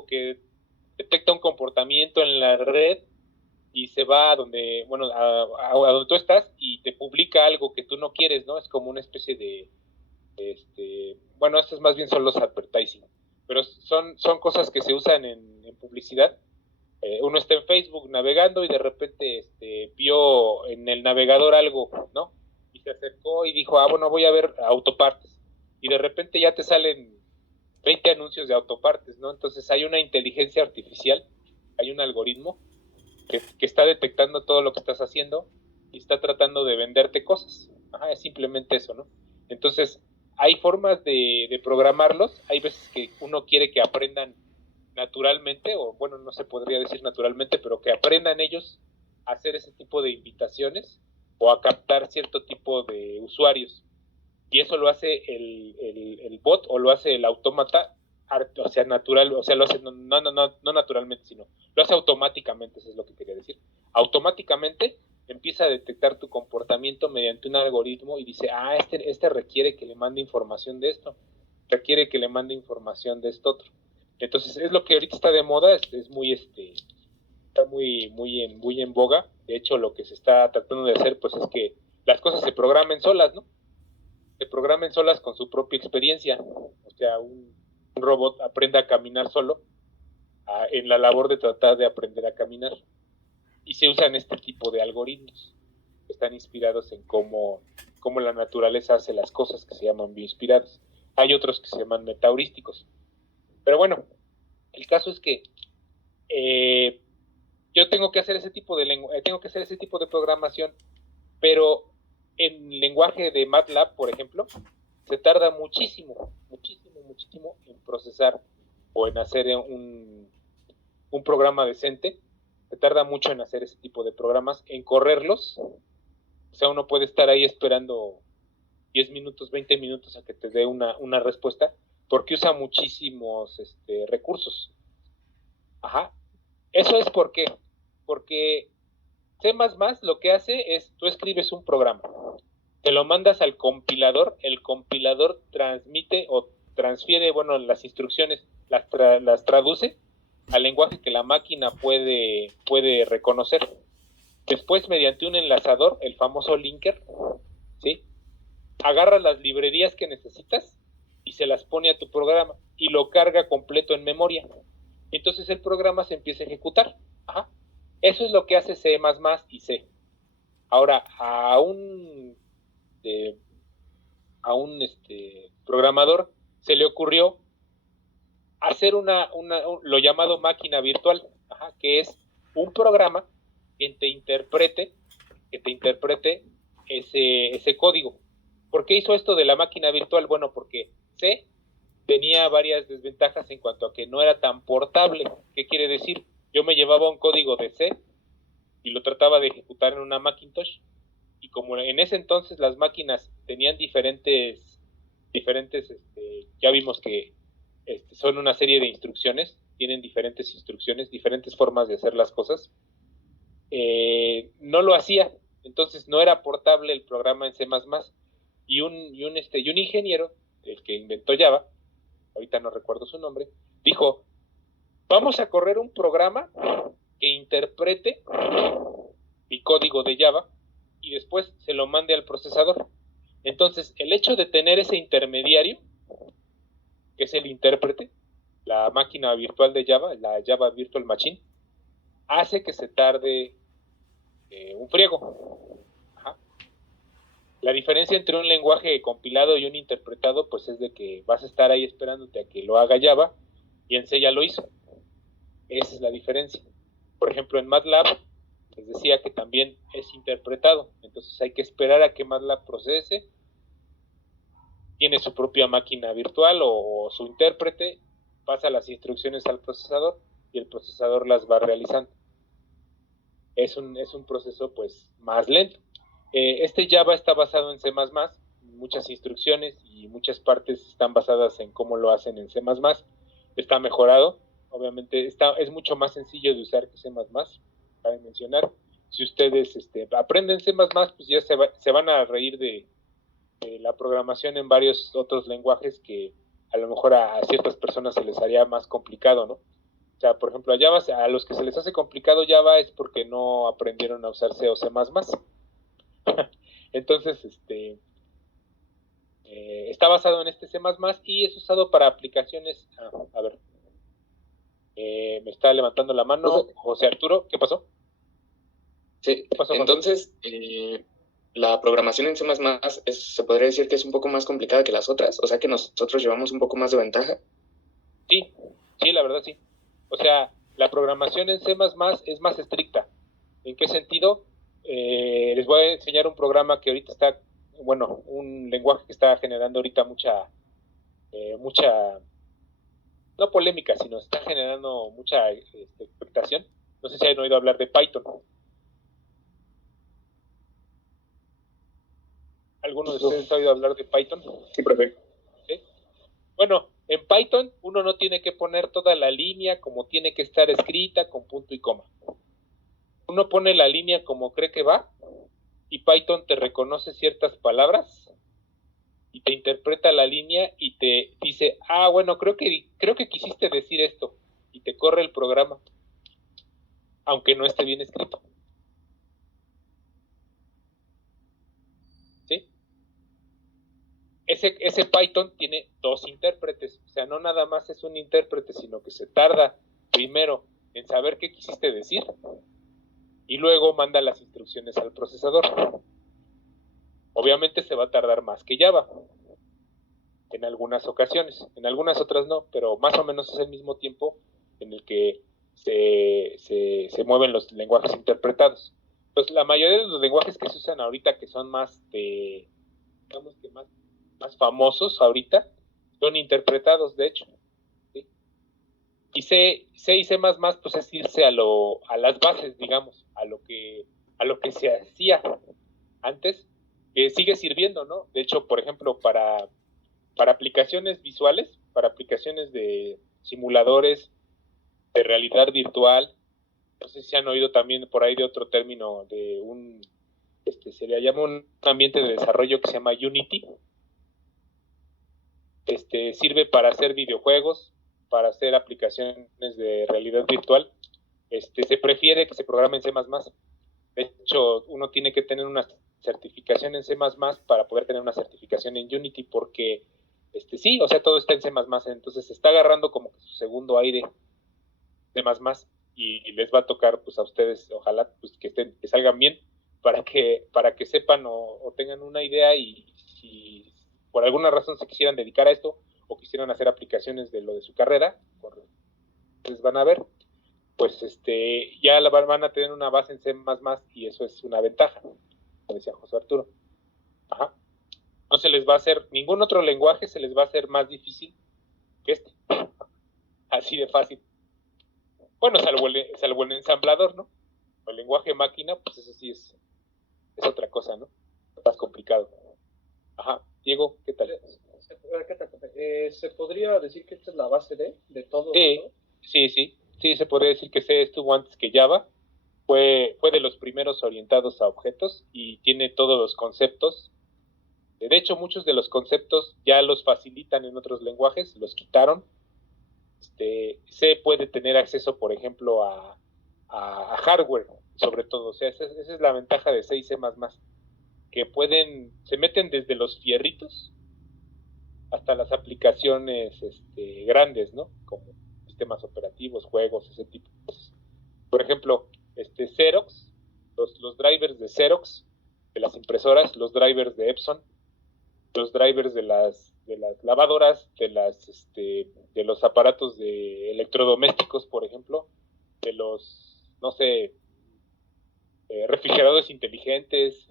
que detecta un comportamiento en la red y se va a donde tú estás y te publica algo que tú no quieres, ¿no? Es como una especie de estos más bien son los advertising, pero son cosas que se usan en publicidad. Uno está en Facebook navegando y de repente vio en el navegador algo, ¿no? Y se acercó y dijo, bueno, voy a ver autopartes. Y de repente ya te salen 20 anuncios de autopartes, ¿no? Entonces hay una inteligencia artificial, hay un algoritmo que está detectando todo lo que estás haciendo y está tratando de venderte cosas. Es simplemente eso, ¿no? Entonces, hay formas de programarlos. Hay veces que uno quiere que aprendan naturalmente, o bueno, no se podría decir naturalmente, pero que aprendan ellos a hacer ese tipo de invitaciones o a captar cierto tipo de usuarios. Y eso lo hace el bot o lo hace el autómata, o sea, natural, o sea, lo hace no naturalmente, sino lo hace automáticamente, eso es lo que quería decir. Automáticamente empieza a detectar tu comportamiento mediante un algoritmo y dice, este requiere que le mande información de esto, requiere que le mande información de esto otro. Entonces es lo que ahorita está de moda, es muy está muy en boga. De hecho, lo que se está tratando de hacer pues es que las cosas se programen solas, ¿no? Se programen solas con su propia experiencia. O sea, un robot aprenda a caminar solo en la labor de tratar de aprender a caminar. Y se usan este tipo de algoritmos que están inspirados en cómo la naturaleza hace las cosas, que se llaman bioinspirados. Hay otros que se llaman metaheurísticos. Pero bueno, el caso es que yo tengo que hacer ese tipo de programación, pero en lenguaje de MATLAB, por ejemplo, se tarda muchísimo en procesar o en hacer un programa decente. Se tarda mucho en hacer ese tipo de programas, en correrlos. O sea, uno puede estar ahí esperando 10 minutos, 20 minutos a que te dé una respuesta, porque usa muchísimos recursos. Eso es porque C++ lo que hace es, tú escribes un programa, te lo mandas al compilador, el compilador transmite o transfiere, bueno, las instrucciones, las traduce al lenguaje que la máquina puede reconocer. Después, mediante un enlazador, el famoso linker, ¿sí? Agarra las librerías que necesitas y se las pone a tu programa y lo carga completo en memoria. Entonces el programa se empieza a ejecutar. Ajá. Eso es lo que hace C++ y C. Ahora, a un programador se le ocurrió hacer lo llamado máquina virtual, ajá, que es un programa que te interprete ese código. ¿Por qué hizo esto de la máquina virtual? Bueno, porque C tenía varias desventajas en cuanto a que no era tan portable. ¿Qué quiere decir? Yo me llevaba un código de C y lo trataba de ejecutar en una Macintosh, y como en ese entonces las máquinas tenían diferentes ya vimos que son una serie de instrucciones, tienen diferentes instrucciones, diferentes formas de hacer las cosas, no lo hacía, entonces no era portable el programa en C++, y un ingeniero, el que inventó Java, ahorita no recuerdo su nombre, dijo, vamos a correr un programa que interprete mi código de Java y después se lo mande al procesador. Entonces, el hecho de tener ese intermediario, que es el intérprete, la máquina virtual de Java, la Java Virtual Machine, hace que se tarde un friego. Ajá. La diferencia entre un lenguaje compilado y un interpretado, pues es de que vas a estar ahí esperándote a que lo haga Java, y en C ya lo hizo. Esa es la diferencia. Por ejemplo, en MATLAB, les decía que también es interpretado, entonces hay que esperar a que MATLAB procese, tiene su propia máquina virtual o su intérprete, pasa las instrucciones al procesador y el procesador las va realizando. Es un proceso pues más lento. Este Java está basado en C++, muchas instrucciones y muchas partes están basadas en cómo lo hacen en C++, está mejorado, obviamente es mucho más sencillo de usar que C++, cabe mencionar. Si ustedes aprenden C++, pues ya se van a reír de la programación en varios otros lenguajes que a lo mejor a ciertas personas se les haría más complicado, ¿no? O sea, por ejemplo, a los que se les hace complicado Java es porque no aprendieron a usar C o C++. Entonces, está basado en este C++ y es usado para aplicaciones. A ver, me está levantando la mano José Arturo, ¿qué pasó? Sí, ¿Qué pasó, entonces, la programación en C++ se podría decir que es un poco más complicada que las otras, o sea que nosotros llevamos un poco más de ventaja. Sí, la verdad sí. O sea, la programación en C++ es más estricta. ¿En qué sentido? Les voy a enseñar un programa que ahorita está, bueno, un lenguaje que está generando ahorita mucha, no polémica, sino está generando mucha expectación. No sé si han oído hablar de Python. ¿Alguno de ustedes ha oído hablar de Python? Sí, profe. ¿Sí? Bueno, en Python uno no tiene que poner toda la línea como tiene que estar escrita con punto y coma. Uno pone la línea como cree que va y Python te reconoce ciertas palabras y te interpreta la línea y te dice, bueno, creo que quisiste decir esto, y te corre el programa, aunque no esté bien escrito. ¿Sí? Ese Python tiene dos intérpretes, o sea, no nada más es un intérprete, sino que se tarda primero en saber qué quisiste decir y luego manda las instrucciones al procesador. Obviamente se va a tardar más que Java en algunas ocasiones, en algunas otras no, pero más o menos es el mismo tiempo en el que se mueven los lenguajes interpretados. Pues la mayoría de los lenguajes que se usan ahorita, que son más digamos que más famosos ahorita, son interpretados, de hecho. ¿Sí? Y C y C++ pues es irse a las bases, digamos, a lo que se hacía antes, que sigue sirviendo, ¿no? De hecho, por ejemplo, para aplicaciones visuales, para aplicaciones de simuladores, de realidad virtual, no sé si han oído también por ahí de otro término, de se le llama un ambiente de desarrollo que se llama Unity. sirve para hacer videojuegos, para hacer aplicaciones de realidad virtual. Se prefiere que se programe en C++. De hecho, uno tiene que tener una certificación en C++ para poder tener una certificación en Unity, porque sí, o sea, todo está en C++, entonces se está agarrando como que su segundo aire C++, y les va a tocar pues a ustedes, ojalá pues que salgan bien, para que sepan o tengan una idea, y si por alguna razón se quisieran dedicar a esto o quisieran hacer aplicaciones de lo de su carrera, pues van a ver, pues ya van a tener una base en C++, y eso es una ventaja, como decía José Arturo. Ajá. No se les va a hacer, ningún otro lenguaje se les va a hacer más difícil que este. Así de fácil. Bueno, salvo el ensamblador, ¿no? El lenguaje máquina, pues eso sí es otra cosa, ¿no? Más complicado. Ajá. Diego, ¿qué tal? ¿Se podría decir que esta es la base de todo? Sí, se podría decir que C estuvo antes que Java. Fue de los primeros orientados a objetos y tiene todos los conceptos. De hecho, muchos de los conceptos ya los facilitan en otros lenguajes, los quitaron. C puede tener acceso, por ejemplo, a hardware, sobre todo. O sea, esa es la ventaja de C y C++, que se meten desde los fierritos hasta las aplicaciones grandes, ¿no? Como sistemas operativos, juegos, ese tipo de cosas. Por ejemplo, Xerox, los drivers de Xerox, de las impresoras, los drivers de Epson, los drivers de las lavadoras, de los aparatos de electrodomésticos, por ejemplo, de los, no sé, refrigeradores inteligentes,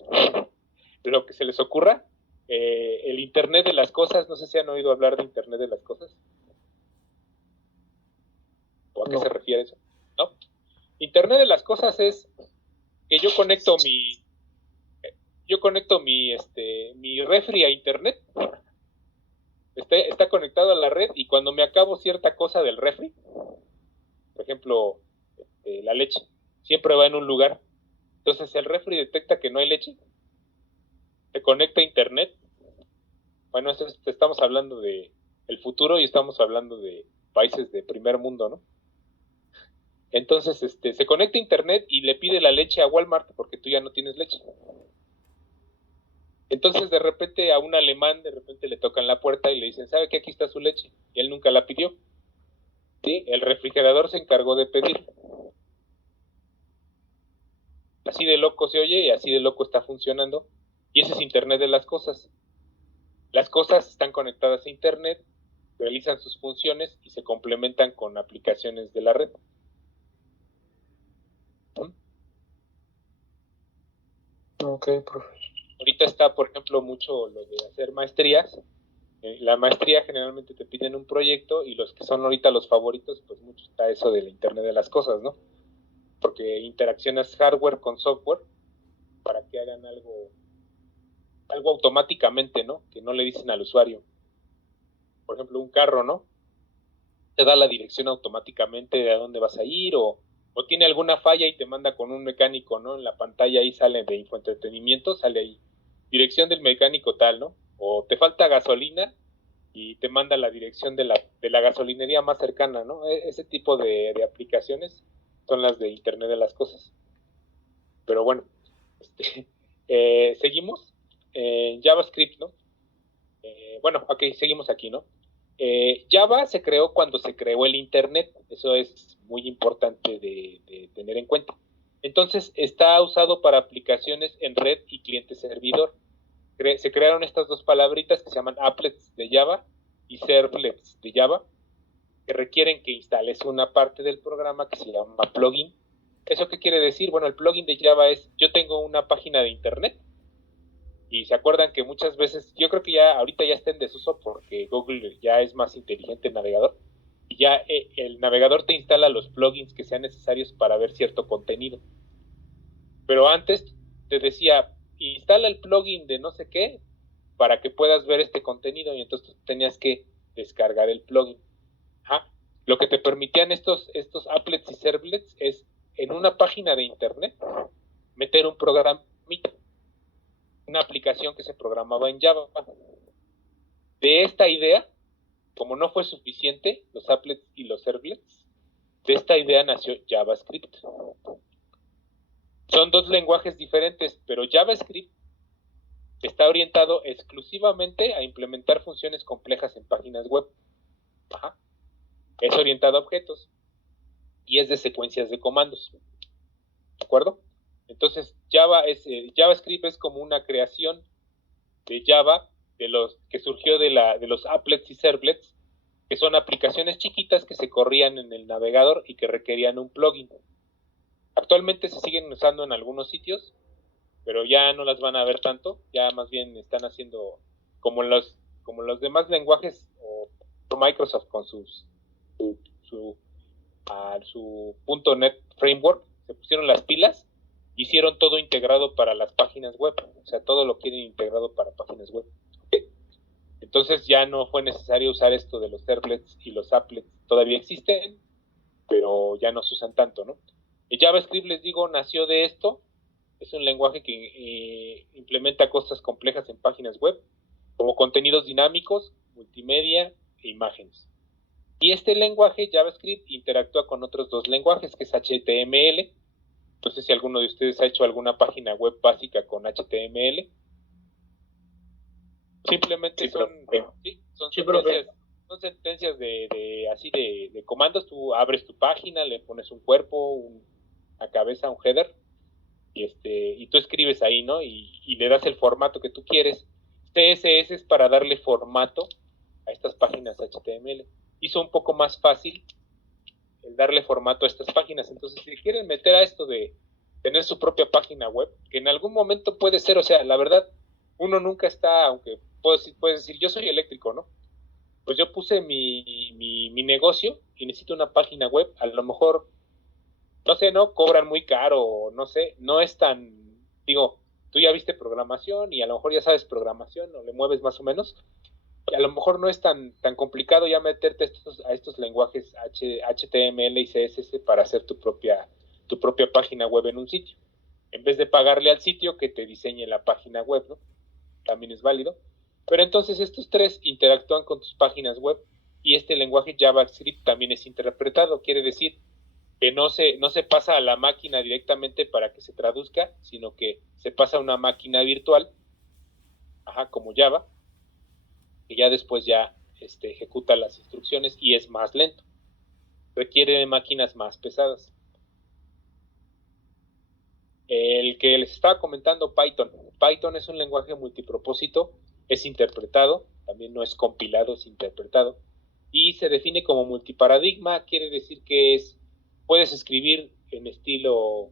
de lo que se les ocurra. El Internet de las cosas, no sé si han oído hablar de Internet de las cosas. ¿O a qué se refiere eso? ¿No? Internet de las cosas es que yo conecto mi refri a internet, está conectado a la red, y cuando me acabo cierta cosa del refri, por ejemplo, la leche, siempre va en un lugar. Entonces el refri detecta que no hay leche, se conecta a internet. Bueno, estamos hablando de el futuro y estamos hablando de países de primer mundo, ¿no? Entonces se conecta a internet y le pide la leche a Walmart porque tú ya no tienes leche. Entonces de repente a un alemán le tocan la puerta y le dicen, ¿sabe que aquí está su leche? Y él nunca la pidió. ¿Sí? El refrigerador se encargó de pedir. Así de loco se oye y así de loco está funcionando. Y ese es Internet de las cosas. Las cosas están conectadas a internet, realizan sus funciones y se complementan con aplicaciones de la red. Ok, profe. Ahorita está, por ejemplo, mucho lo de hacer maestrías. La maestría generalmente te piden un proyecto, y los que son ahorita los favoritos, pues mucho está eso del Internet de las cosas, ¿no? Porque interaccionas hardware con software para que hagan algo automáticamente, ¿no? Que no le dicen al usuario. Por ejemplo, un carro, ¿no? Te da la dirección automáticamente de a dónde vas a ir, o tiene alguna falla y te manda con un mecánico, ¿no? En la pantalla ahí sale de infoentretenimiento, sale ahí dirección del mecánico tal, ¿no? O te falta gasolina y te manda la dirección de la gasolinería más cercana, ¿no? Ese tipo de aplicaciones son las de Internet de las cosas. Pero bueno, seguimos en JavaScript, ¿no? Bueno, ok, seguimos aquí, ¿no? Java se creó cuando se creó el Internet, eso es muy importante de tener en cuenta. Entonces está usado para aplicaciones en red y cliente-servidor. Se crearon estas dos palabritas que se llaman applets de Java y servlets de Java, que requieren que instales una parte del programa que se llama plugin. ¿Eso qué quiere decir? Bueno, el plugin de Java es, yo tengo una página de internet, y se acuerdan que muchas veces, yo creo que ya ahorita ya está en desuso porque Google ya es más inteligente el navegador, y ya el navegador te instala los plugins que sean necesarios para ver cierto contenido. Pero antes te decía, instala el plugin de no sé qué para que puedas ver este contenido, y entonces tenías que descargar el plugin. Ajá. Lo que te permitían estos applets y servlets es, en una página de internet, meter un programita, una aplicación que se programaba en Java. De esta idea como no fue suficiente, los applets y los servlets, de esta idea nació JavaScript. Son dos lenguajes diferentes, pero JavaScript está orientado exclusivamente a implementar funciones complejas en páginas web. Ajá. Es orientado a objetos y es de secuencias de comandos. ¿De acuerdo? Entonces, JavaScript es como una creación de Java que surgió de los applets y servlets, que son aplicaciones chiquitas que se corrían en el navegador y que requerían un plugin. Actualmente se siguen usando en algunos sitios, pero ya no las van a ver tanto, ya más bien están haciendo como los demás lenguajes o Microsoft con su .NET Framework, se pusieron las pilas, hicieron todo integrado para las páginas web, o sea, todo lo quieren integrado para páginas web. Entonces ya no fue necesario usar esto de los servlets y los applets, todavía existen, pero ya no se usan tanto, ¿no? El JavaScript, les digo, nació de esto. Es un lenguaje que implementa cosas complejas en páginas web, como contenidos dinámicos, multimedia e imágenes. Y este lenguaje, JavaScript, interactúa con otros dos lenguajes, que es HTML. No sé si alguno de ustedes ha hecho alguna página web básica con HTML. Simplemente son sentencias de comandos. Tú abres tu página, le pones un cuerpo, una cabeza, un header, y tú escribes ahí, ¿no? Y le das el formato que tú quieres. CSS es para darle formato a estas páginas HTML. Hizo un poco más fácil el darle formato a estas páginas. Entonces, si quieren meter a esto de tener su propia página web, que en algún momento puede ser, o sea, la verdad, uno nunca está, aunque puedes decir, yo soy eléctrico, ¿no? Pues yo puse mi negocio y necesito una página web, a lo mejor, no sé, ¿no? Cobran muy caro, no sé, no es tan, digo, tú ya viste programación y a lo mejor ya sabes programación o le mueves más o menos, y a lo mejor no es tan complicado ya meterte a estos lenguajes HTML y CSS para hacer tu propia página web en un sitio, en vez de pagarle al sitio que te diseñe la página web, ¿no? También es válido. Pero entonces estos tres interactúan con tus páginas web y este lenguaje JavaScript también es interpretado, quiere decir que no se pasa a la máquina directamente para que se traduzca, sino que se pasa a una máquina virtual, como Java, que ya después ya ejecuta las instrucciones y es más lento, requiere de máquinas más pesadas. El que les estaba comentando, Python es un lenguaje multipropósito, es interpretado, también no es compilado, es interpretado, y se define como multiparadigma, quiere decir que puedes escribir en estilo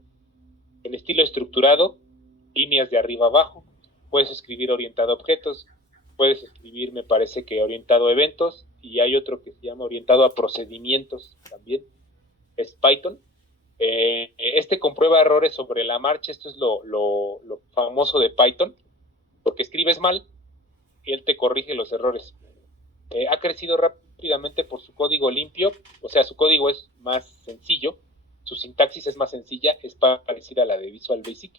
estructurado, líneas de arriba abajo, puedes escribir orientado a objetos, puedes escribir, me parece que orientado a eventos, y hay otro que se llama orientado a procedimientos también, es Python. Comprueba errores sobre la marcha, esto es lo famoso de Python, porque escribes mal y él te corrige los errores. Ha crecido rápidamente por su código limpio, o sea, su código es más sencillo, su sintaxis es más sencilla, es parecida a la de Visual Basic.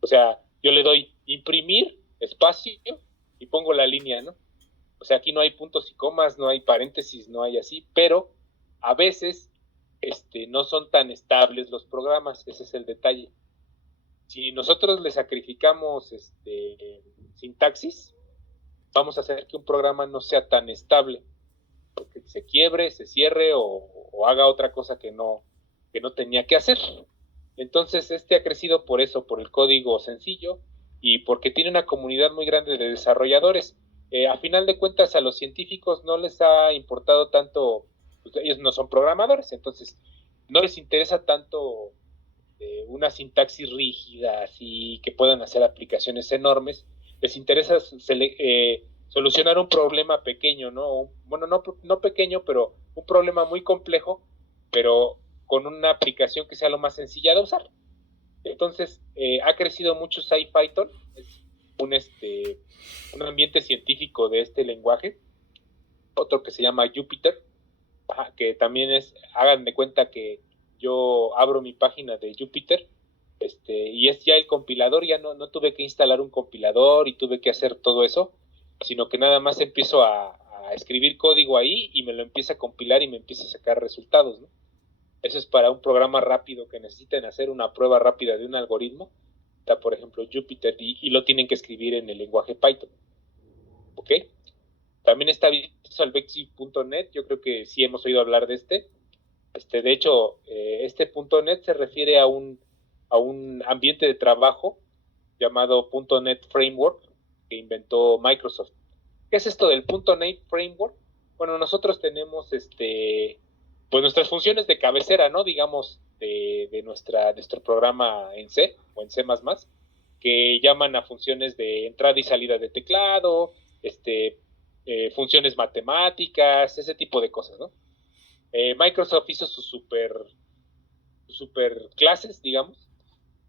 O sea, yo le doy imprimir, espacio, y pongo la línea, ¿no? O sea, aquí no hay puntos y comas, no hay paréntesis, no hay así, pero a veces no son tan estables los programas, ese es el detalle. Si nosotros le sacrificamos sintaxis, vamos a hacer que un programa no sea tan estable, porque se quiebre, se cierre o haga otra cosa que no tenía que hacer. Entonces ha crecido por eso, por el código sencillo y porque tiene una comunidad muy grande de desarrolladores. A final de cuentas, a los científicos no les ha importado tanto, pues ellos no son programadores, entonces no les interesa tanto una sintaxis rígida, así que puedan hacer aplicaciones enormes. Les interesa solucionar un problema pequeño, ¿no? Bueno, no pequeño, pero un problema muy complejo, pero con una aplicación que sea lo más sencilla de usar. Entonces, ha crecido mucho SciPython, es un ambiente científico de este lenguaje. Otro que se llama Jupyter, que también hagan de cuenta que yo abro mi página de Jupyter, y es ya el compilador, ya no tuve que instalar un compilador y tuve que hacer todo eso, sino que nada más empiezo a a escribir código ahí y me lo empieza a compilar y me empieza a sacar resultados, ¿no? Eso es para un programa rápido que necesiten hacer una prueba rápida de un algoritmo. Está, por ejemplo, Jupyter y lo tienen que escribir en el lenguaje Python. ¿Ok? También está visualbasic.net. Yo creo que sí hemos oído hablar de este. De hecho, este .NET se refiere a un ambiente de trabajo llamado .NET Framework que inventó Microsoft. ¿Qué es esto del .NET Framework? Bueno, nosotros tenemos pues nuestras funciones de cabecera, ¿no? Digamos, de nuestro programa en C o en C++, que llaman a funciones de entrada y salida de teclado, funciones matemáticas, ese tipo de cosas, ¿no? Microsoft hizo sus super clases, digamos,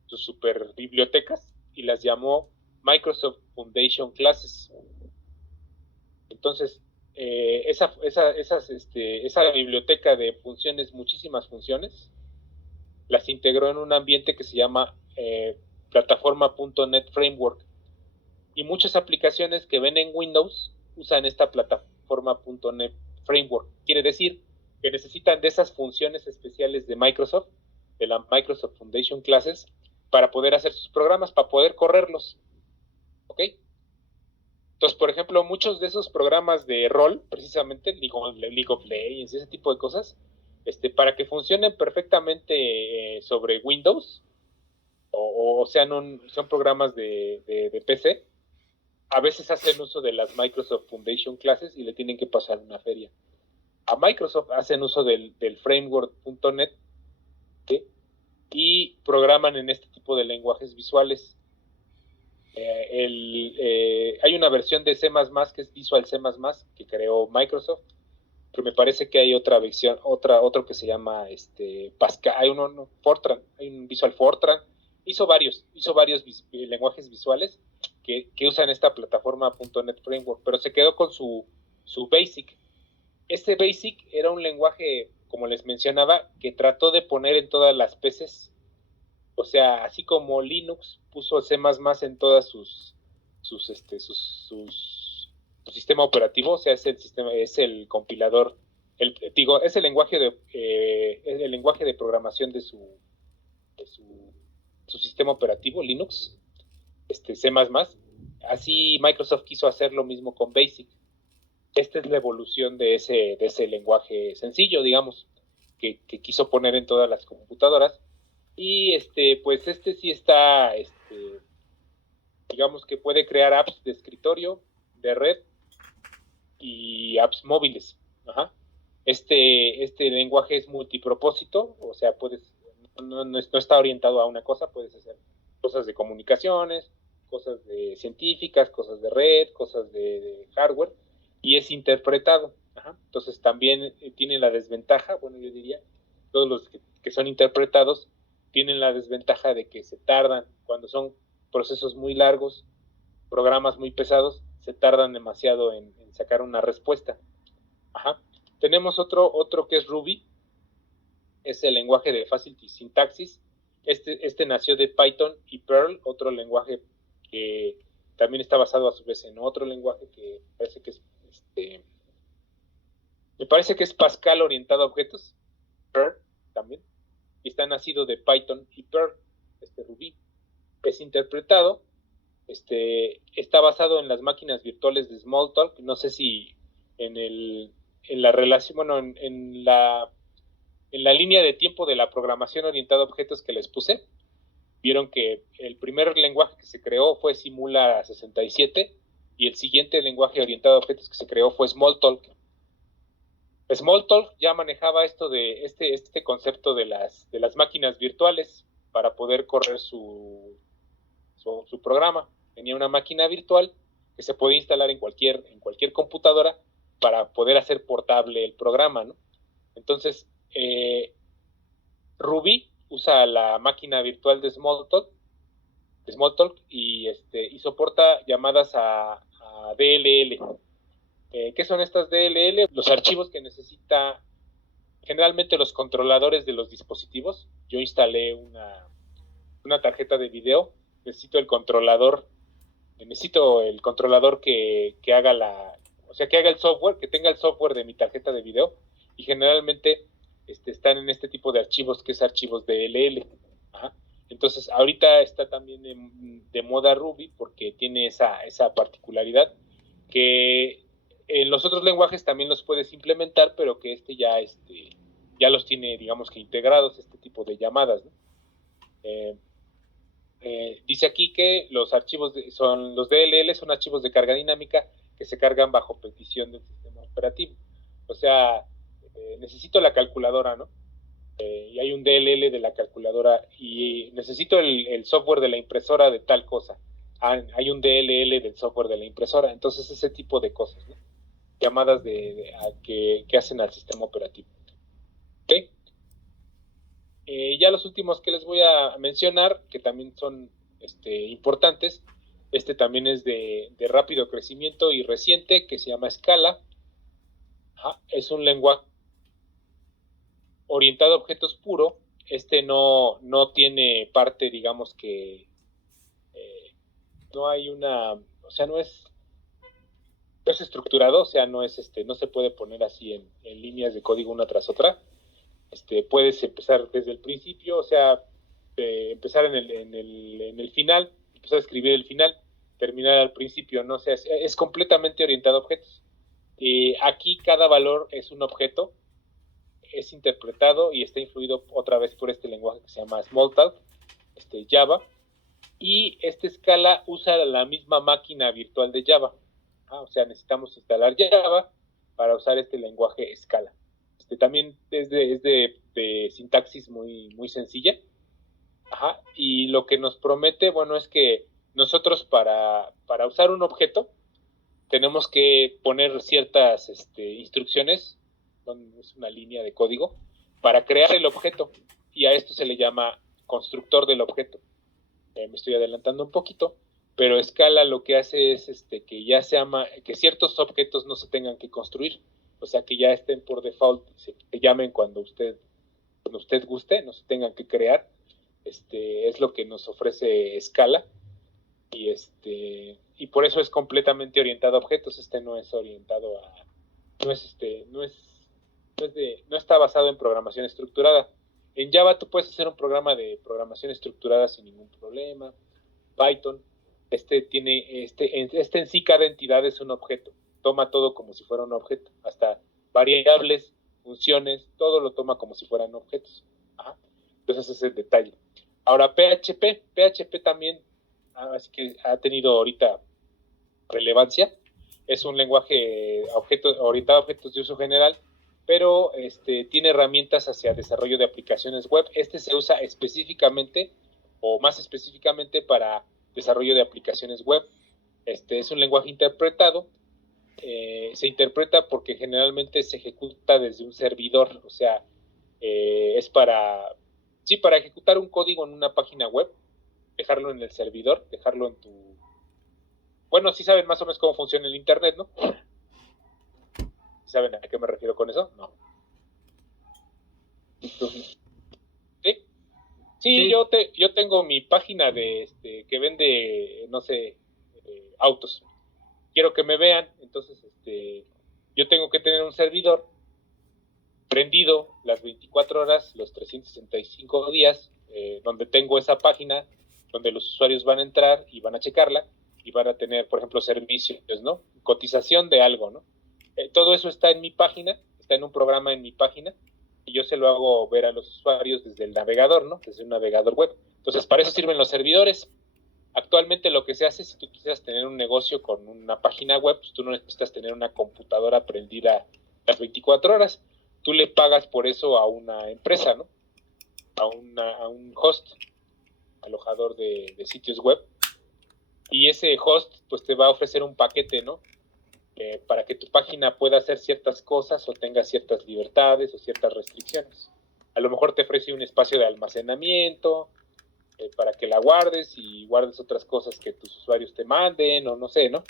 sus super bibliotecas, y las llamó Microsoft Foundation Classes. Entonces, esa biblioteca de funciones, muchísimas funciones, las integró en un ambiente que se llama plataforma.net Framework. Y muchas aplicaciones que ven en Windows usan esta plataforma.net Framework. Quiere decir que necesitan de esas funciones especiales de Microsoft, de la Microsoft Foundation Classes, para poder hacer sus programas, para poder correrlos. ¿Ok? Entonces, por ejemplo, muchos de esos programas de rol, precisamente League of Legends, ese tipo de cosas, para que funcionen perfectamente sobre Windows, o sean son programas de PC, a veces hacen uso de las Microsoft Foundation Classes y le tienen que pasar una feria. A Microsoft hacen uso del framework.net, ¿sí? Y programan en este tipo de lenguajes visuales. Hay una versión de C++ que es Visual C++ que creó Microsoft, pero me parece que hay otra versión, otro que se llama Pascal, hay Fortran, hay un Visual Fortran. Hizo varios lenguajes visuales que usan esta plataforma .NET Framework, pero se quedó con su Basic. Este Basic era un lenguaje, como les mencionaba, que trató de poner en todas las PCs. O sea, así como Linux puso C++ en todas su sistema operativo, o sea, es el compilador, es el lenguaje de programación de su sistema operativo, Linux, C++. Así Microsoft quiso hacer lo mismo con Basic. Esta es la evolución de ese lenguaje sencillo, digamos, que quiso poner en todas las computadoras. Y pues sí está, digamos que puede crear apps de escritorio, de red y apps móviles. Ajá. Este lenguaje es multipropósito, o sea, no está orientado a una cosa, puedes hacer cosas de comunicaciones, cosas de científicas, cosas de red, cosas de hardware, y es interpretado. Ajá. Entonces también tiene la desventaja, bueno, yo diría, todos los que son interpretados tienen la desventaja de que se tardan, cuando son procesos muy largos, programas muy pesados, se tardan demasiado en sacar una respuesta. Ajá. Tenemos otro que es Ruby, es el lenguaje de fácil sintaxis. Este nació de Python y Perl, otro lenguaje que también está basado a su vez en otro lenguaje que me parece que es Pascal orientado a objetos, Perl también, y está nacido de Python y Perl, Ruby. Es interpretado, está basado en las máquinas virtuales de Smalltalk. No sé si en la relación, bueno, en la línea de tiempo de la programación orientada a objetos que les puse, vieron que el primer lenguaje que se creó fue Simula 67 y el siguiente lenguaje orientado a objetos que se creó fue Smalltalk. Smalltalk ya manejaba esto de este concepto de las máquinas virtuales para poder correr su programa. Tenía una máquina virtual que se podía instalar en cualquier computadora para poder hacer portable el programa, ¿no? Entonces, Ruby usa la máquina virtual de Smalltalk y soporta llamadas a DLL. ¿Qué son estas DLL? Los archivos que necesita generalmente los controladores de los dispositivos. Yo instalé una tarjeta de video, necesito el controlador que haga o sea, que haga el software, que tenga el software de mi tarjeta de video, y generalmente están en este tipo de archivos, que es archivos DLL. Ajá. Entonces, ahorita está también de moda Ruby, porque tiene esa particularidad, que en los otros lenguajes también los puedes implementar, pero que ya los tiene, digamos que integrados, este tipo de llamadas, ¿no? Dice aquí que los archivos los DLL son archivos de carga dinámica que se cargan bajo petición del sistema operativo. O sea, necesito la calculadora, ¿no? Y hay un DLL de la calculadora y necesito el software de la impresora de tal cosa. Hay un DLL del software de la impresora. Entonces, ese tipo de cosas, ¿no? Llamadas que hacen al sistema operativo. ¿Okay? Ya los últimos que les voy a mencionar, que también son importantes, también es de rápido crecimiento y reciente, que se llama Scala. Ajá, es un lenguaje orientado a objetos puro. No tiene parte, digamos que no hay o sea, no es estructurado, o sea, no se puede poner así en líneas de código una tras otra. Puedes empezar desde el principio, o sea, empezar en el final, empezar a escribir el final, terminar al principio, no sé, es completamente orientado a objetos. Aquí cada valor es un objeto, es interpretado y está influido otra vez por este lenguaje que se llama Smalltalk, Java, y Scala usa la misma máquina virtual de Java. O sea, necesitamos instalar Java para usar este lenguaje Scala. También es de sintaxis muy, muy sencilla. Ajá. Y lo que nos promete, bueno, es que nosotros para usar un objeto tenemos que poner ciertas instrucciones, es una línea de código, para crear el objeto, y a esto se le llama constructor del objeto. Me estoy adelantando un poquito, pero Scala lo que hace es que ciertos objetos no se tengan que construir, o sea, que ya estén por default, se llamen cuando usted guste, no se tengan que crear. Es lo que nos ofrece Scala, y por eso es completamente orientado a objetos. No es orientado a no está basado en programación estructurada. En Java tú puedes hacer un programa de programación estructurada sin ningún problema. Python, en sí cada entidad es un objeto, toma todo como si fuera un objeto, hasta variables, funciones, todo lo toma como si fueran objetos. Ajá. Entonces ese es el detalle. Ahora PHP también, así que ha tenido ahorita relevancia. Es un lenguaje orientado a objetos de uso general, pero tiene herramientas hacia desarrollo de aplicaciones web. Se usa específicamente, o más específicamente, para desarrollo de aplicaciones web. Es un lenguaje interpretado. Se interpreta porque generalmente se ejecuta desde un servidor, o sea, es para ejecutar un código en una página web, dejarlo en el servidor, dejarlo en tu... Bueno, sí saben más o menos cómo funciona el internet, ¿no? ¿Saben a qué me refiero con eso? No. ¿Sí? Sí, yo tengo mi página que vende, no sé, autos. Quiero que me vean, entonces yo tengo que tener un servidor prendido las 24 horas, los 365 días, donde tengo esa página, donde los usuarios van a entrar y van a checarla, y van a tener, por ejemplo, servicios, ¿no? Cotización de algo, ¿no? Todo eso está en mi página, está en un programa en mi página, y yo se lo hago ver a los usuarios desde el navegador, ¿no? Desde un navegador web. Entonces, para eso sirven los servidores. Actualmente lo que se hace, si tú quisieras tener un negocio con una página web, pues tú no necesitas tener una computadora prendida las 24 horas. Tú le pagas por eso a una empresa, ¿no? A un host, alojador de sitios web. Y ese host, pues te va a ofrecer un paquete, ¿no? Para que tu página pueda hacer ciertas cosas o tenga ciertas libertades o ciertas restricciones. A lo mejor te ofrece un espacio de almacenamiento para que la guardes y guardes otras cosas que tus usuarios te manden, o no sé, ¿no?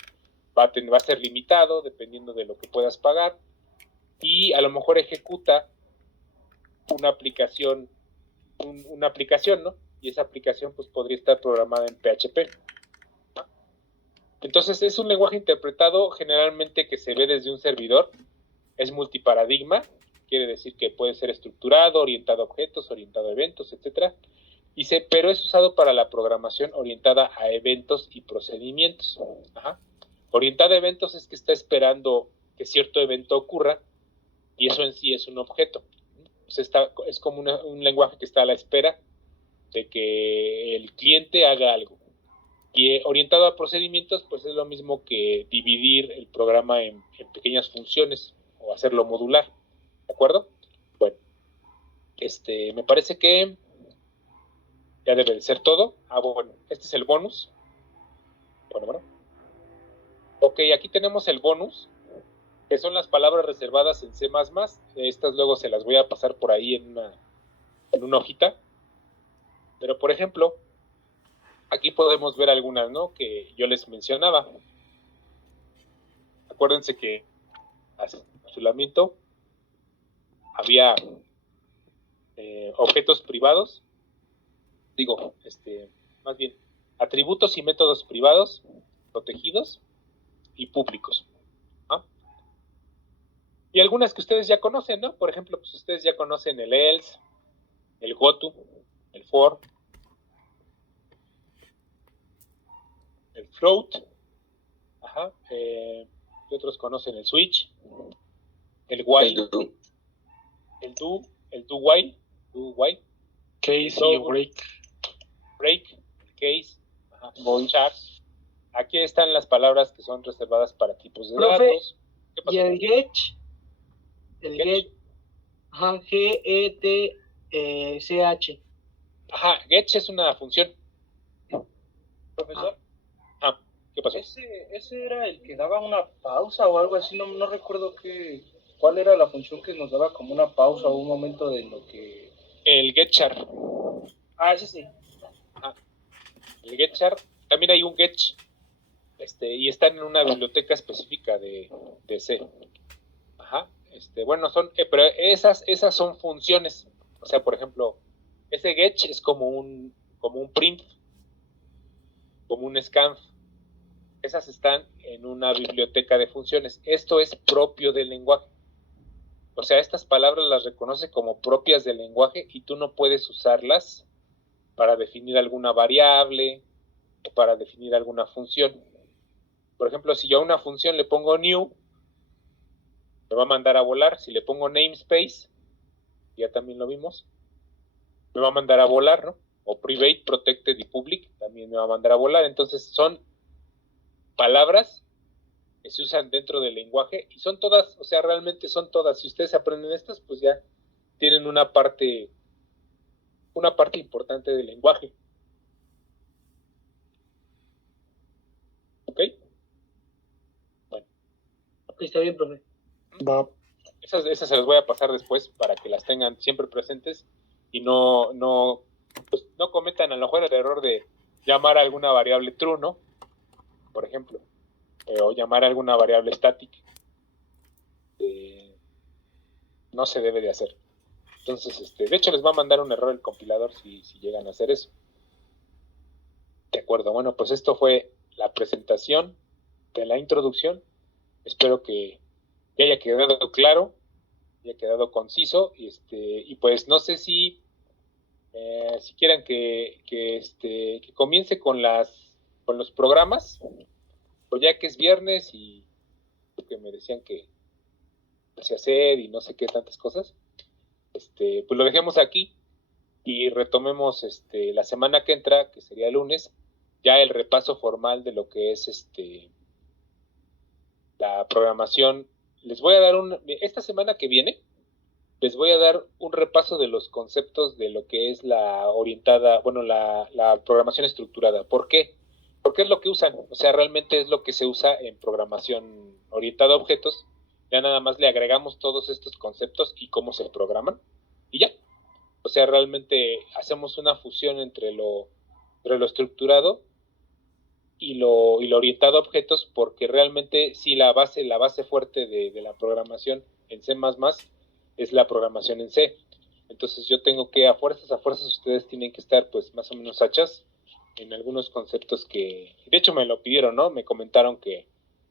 Va a ser limitado dependiendo de lo que puedas pagar, y a lo mejor ejecuta una aplicación, ¿no? Y esa aplicación pues podría estar programada en PHP. Entonces es un lenguaje interpretado generalmente que se ve desde un servidor, es multiparadigma, quiere decir que puede ser estructurado, orientado a objetos, orientado a eventos, etc. Pero es usado para la programación orientada a eventos y procedimientos. Ajá. Orientada a eventos es que está esperando que cierto evento ocurra y eso en sí es un objeto. Pues es como un lenguaje que está a la espera de que el cliente haga algo. Y orientado a procedimientos, pues es lo mismo que dividir el programa en pequeñas funciones o hacerlo modular. ¿De acuerdo? Bueno, me parece que ya debe de ser todo. Bueno, este es el bonus. Bueno. Ok, aquí tenemos el bonus, que son las palabras reservadas en C++. Estas luego se las voy a pasar por ahí en una hojita. Pero, por ejemplo, aquí podemos ver algunas, ¿no? Que yo les mencionaba. Acuérdense que hace encapsulamiento había objetos privados, más bien, atributos y métodos privados, protegidos y públicos. ¿No? Y algunas que ustedes ya conocen, ¿no? Por ejemplo, pues ustedes ya conocen el else, el goto, el for, el float, y otros conocen el switch, el while, el do while, Case y break, case, char. Aquí están las palabras que son reservadas para tipos de Profe, datos. ¿Qué pasó? Y el get, G-E-T-C-H. Get es una función. Profesor, ¿Qué pasó? ese era el que daba una pausa o algo así, no recuerdo cuál era la función que nos daba como una pausa o un momento de lo que... El getchar. Ese sí. El getchar. También hay un getch. Y están en una biblioteca específica de C. Bueno, pero esas son funciones. O sea, por ejemplo, ese getch es como un print, como un scanf. Esas están en una biblioteca de funciones. Esto es propio del lenguaje. O sea, estas palabras las reconoce como propias del lenguaje y tú no puedes usarlas para definir alguna variable o para definir alguna función. Por ejemplo, si yo a una función le pongo new, me va a mandar a volar. Si le pongo namespace, ya también lo vimos, me va a mandar a volar, ¿no? O private, protected y public, también me va a mandar a volar. Entonces son palabras que se usan dentro del lenguaje y son todas, o sea, realmente son todas. Si ustedes aprenden estas, pues ya tienen una parte importante del lenguaje. ¿Ok? Bueno. Está bien, profe. Va. Esas se las voy a pasar después para que las tengan siempre presentes y no cometan a lo mejor el error de llamar a alguna variable true, ¿no? Por ejemplo, o llamar a alguna variable static. No se debe de hacer. Entonces, de hecho les va a mandar un error el compilador si llegan a hacer eso. De acuerdo, bueno, pues esto fue la presentación de la introducción. Espero que haya quedado claro, haya quedado conciso, y pues no sé si quieran que comience con los programas, pues ya que es viernes y que me decían que se hacer y no sé qué tantas cosas, pues lo dejemos aquí y retomemos la semana que entra, que sería el lunes, ya el repaso formal de lo que es la programación. Les voy a dar esta semana que viene, les voy a dar un repaso de los conceptos de lo que es la programación estructurada. ¿Por qué? Porque es lo que usan, o sea, realmente es lo que se usa en programación orientada a objetos. Ya nada más le agregamos todos estos conceptos y cómo se programan, y ya. O sea, realmente hacemos una fusión entre lo estructurado y lo orientado a objetos, porque realmente sí la base fuerte de la programación en C++ es la programación en C. Entonces yo tengo que a fuerzas ustedes tienen que estar pues más o menos hachas en algunos conceptos que, de hecho me lo pidieron, ¿no? Me comentaron que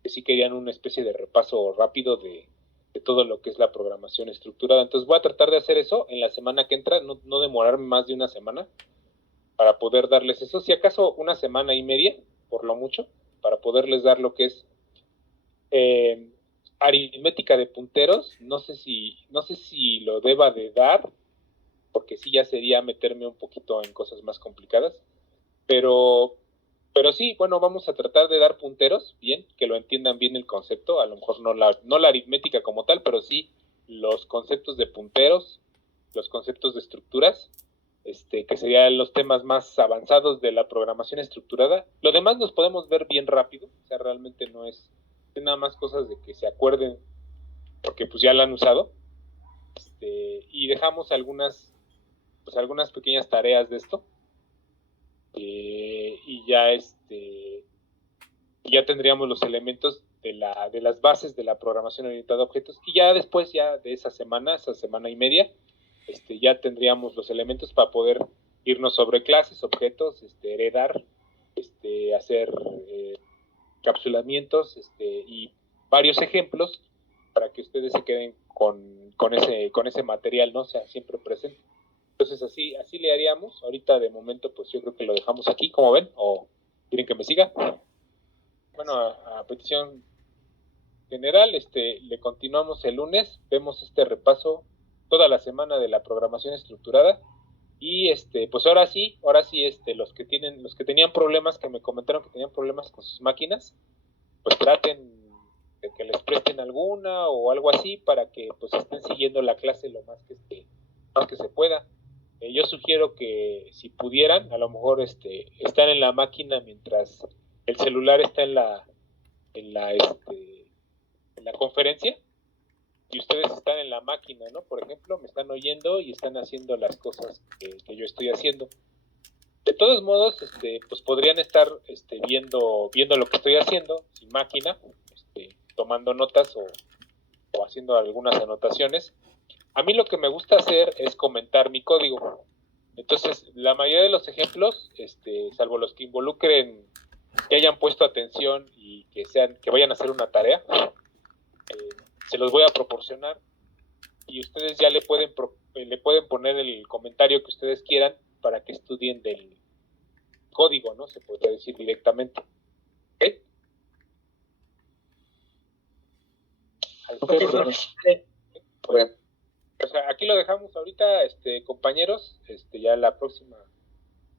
sí querían una especie de repaso rápido de todo lo que es la programación estructurada. Entonces voy a tratar de hacer eso en la semana que entra, no demorarme más de una semana para poder darles eso, si acaso una semana y media, por lo mucho, para poderles dar lo que es aritmética de punteros. No sé si lo deba de dar, porque sí ya sería meterme un poquito en cosas más complicadas, pero sí, bueno, vamos a tratar de dar punteros, bien, que lo entiendan bien el concepto, a lo mejor no la aritmética como tal, pero sí los conceptos de punteros, los conceptos de estructuras, que serían los temas más avanzados de la programación estructurada. Lo demás nos podemos ver bien rápido, o sea, realmente no es nada más cosas de que se acuerden, porque pues ya la han usado, y dejamos algunas pequeñas tareas de esto, y ya tendríamos los elementos de las bases de la programación orientada a objetos, y ya después ya de esa semana y media, ya tendríamos los elementos para poder irnos sobre clases, objetos, heredar, hacer encapsulamientos, y varios ejemplos para que ustedes se queden con ese material, ¿no? O sea, siempre presente. Entonces así le haríamos. Ahorita de momento pues yo creo que lo dejamos aquí, como ven, o quieren que me siga. Bueno, a petición general, le continuamos el lunes, vemos este repaso toda la semana de la programación estructurada, y pues ahora sí, los que tenían problemas, que me comentaron que tenían problemas con sus máquinas, pues traten de que les presten alguna o algo así para que pues estén siguiendo la clase lo más que se pueda. Yo sugiero que si pudieran, a lo mejor están en la máquina mientras el celular está en la conferencia, y ustedes están en la máquina, ¿no? Por ejemplo, me están oyendo y están haciendo las cosas que yo estoy haciendo. De todos modos, pues podrían estar viendo lo que estoy haciendo sin máquina, tomando notas o haciendo algunas anotaciones. A mí lo que me gusta hacer es comentar mi código. Entonces, la mayoría de los ejemplos, salvo los que involucren, que hayan puesto atención y que vayan a hacer una tarea, se los voy a proporcionar, y ustedes ya le pueden poner el comentario que ustedes quieran para que estudien del código, ¿no? Se podría decir directamente. ¿Ok? Okay, Bueno, o sea, aquí lo dejamos ahorita, compañeros. Ya la próxima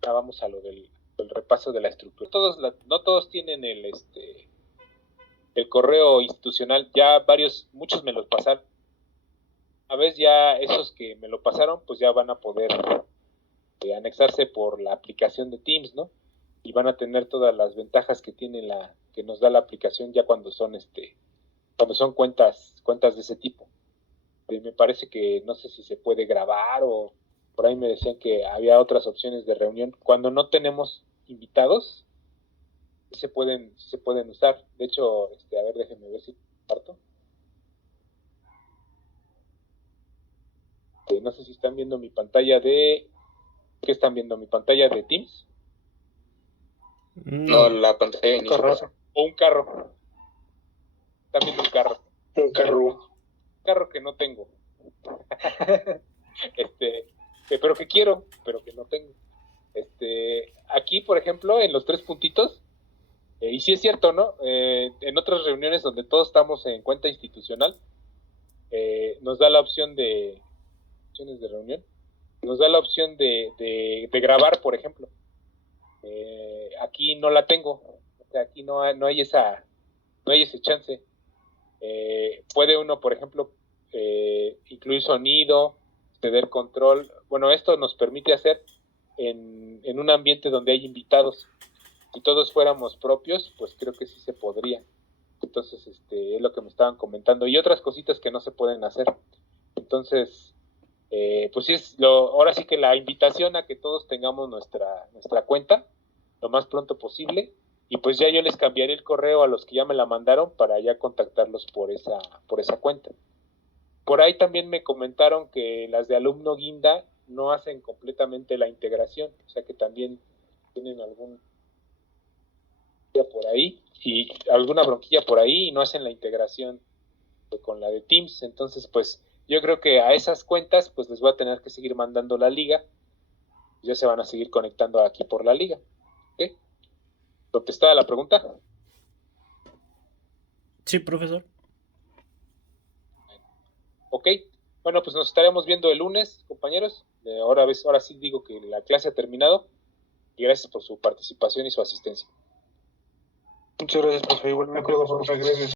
ya vamos a lo del repaso de la estructura. No todos tienen el correo institucional. Ya muchos me los pasaron. A veces ya esos que me lo pasaron, pues ya van a poder anexarse por la aplicación de Teams, ¿no? Y van a tener todas las ventajas que nos da la aplicación ya cuando son cuentas de ese tipo. Me parece que no sé si se puede grabar, o por ahí me decían que había otras opciones de reunión. Cuando no tenemos invitados, sí se pueden usar. De hecho, a ver, déjenme ver si parto. No sé si están viendo mi pantalla ¿qué están viendo? ¿Mi pantalla de Teams? No, la pantalla de inicio. O un carro. Están viendo un carro. Un carro. Un carro que no tengo. Pero que quiero, pero que no tengo. Aquí, por ejemplo, en los 3 puntitos, y sí es cierto, ¿no? En otras reuniones donde todos estamos en cuenta institucional, nos da la opción de opciones de reunión, nos da la opción de grabar, por ejemplo. Aquí no la tengo, o sea, aquí no hay ese chance. Puede uno, por ejemplo, incluir sonido, ceder control. Bueno, esto nos permite hacer en un ambiente donde hay invitados. Si todos fuéramos propios, pues creo que sí se podría. Entonces, es lo que me estaban comentando, y otras cositas que no se pueden hacer. Entonces, pues sí, ahora sí que la invitación a que todos tengamos nuestra cuenta lo más pronto posible, y pues ya yo les cambiaré el correo a los que ya me la mandaron para ya contactarlos por esa cuenta. Por ahí también me comentaron que las de alumno guinda no hacen completamente la integración, o sea que también tienen algún por ahí y alguna bronquilla por ahí y no hacen la integración con la de Teams. Entonces, pues yo creo que a esas cuentas pues les voy a tener que seguir mandando la liga. Ya se van a seguir conectando aquí por la liga. ¿Ok? ¿Contestada la pregunta? Sí, profesor. Ok. Bueno, pues nos estaremos viendo el lunes, compañeros. Ahora sí digo que la clase ha terminado. Y gracias por su participación y su asistencia. Muchas gracias, profe. Igualmente. De acuerdo, profe, gracias.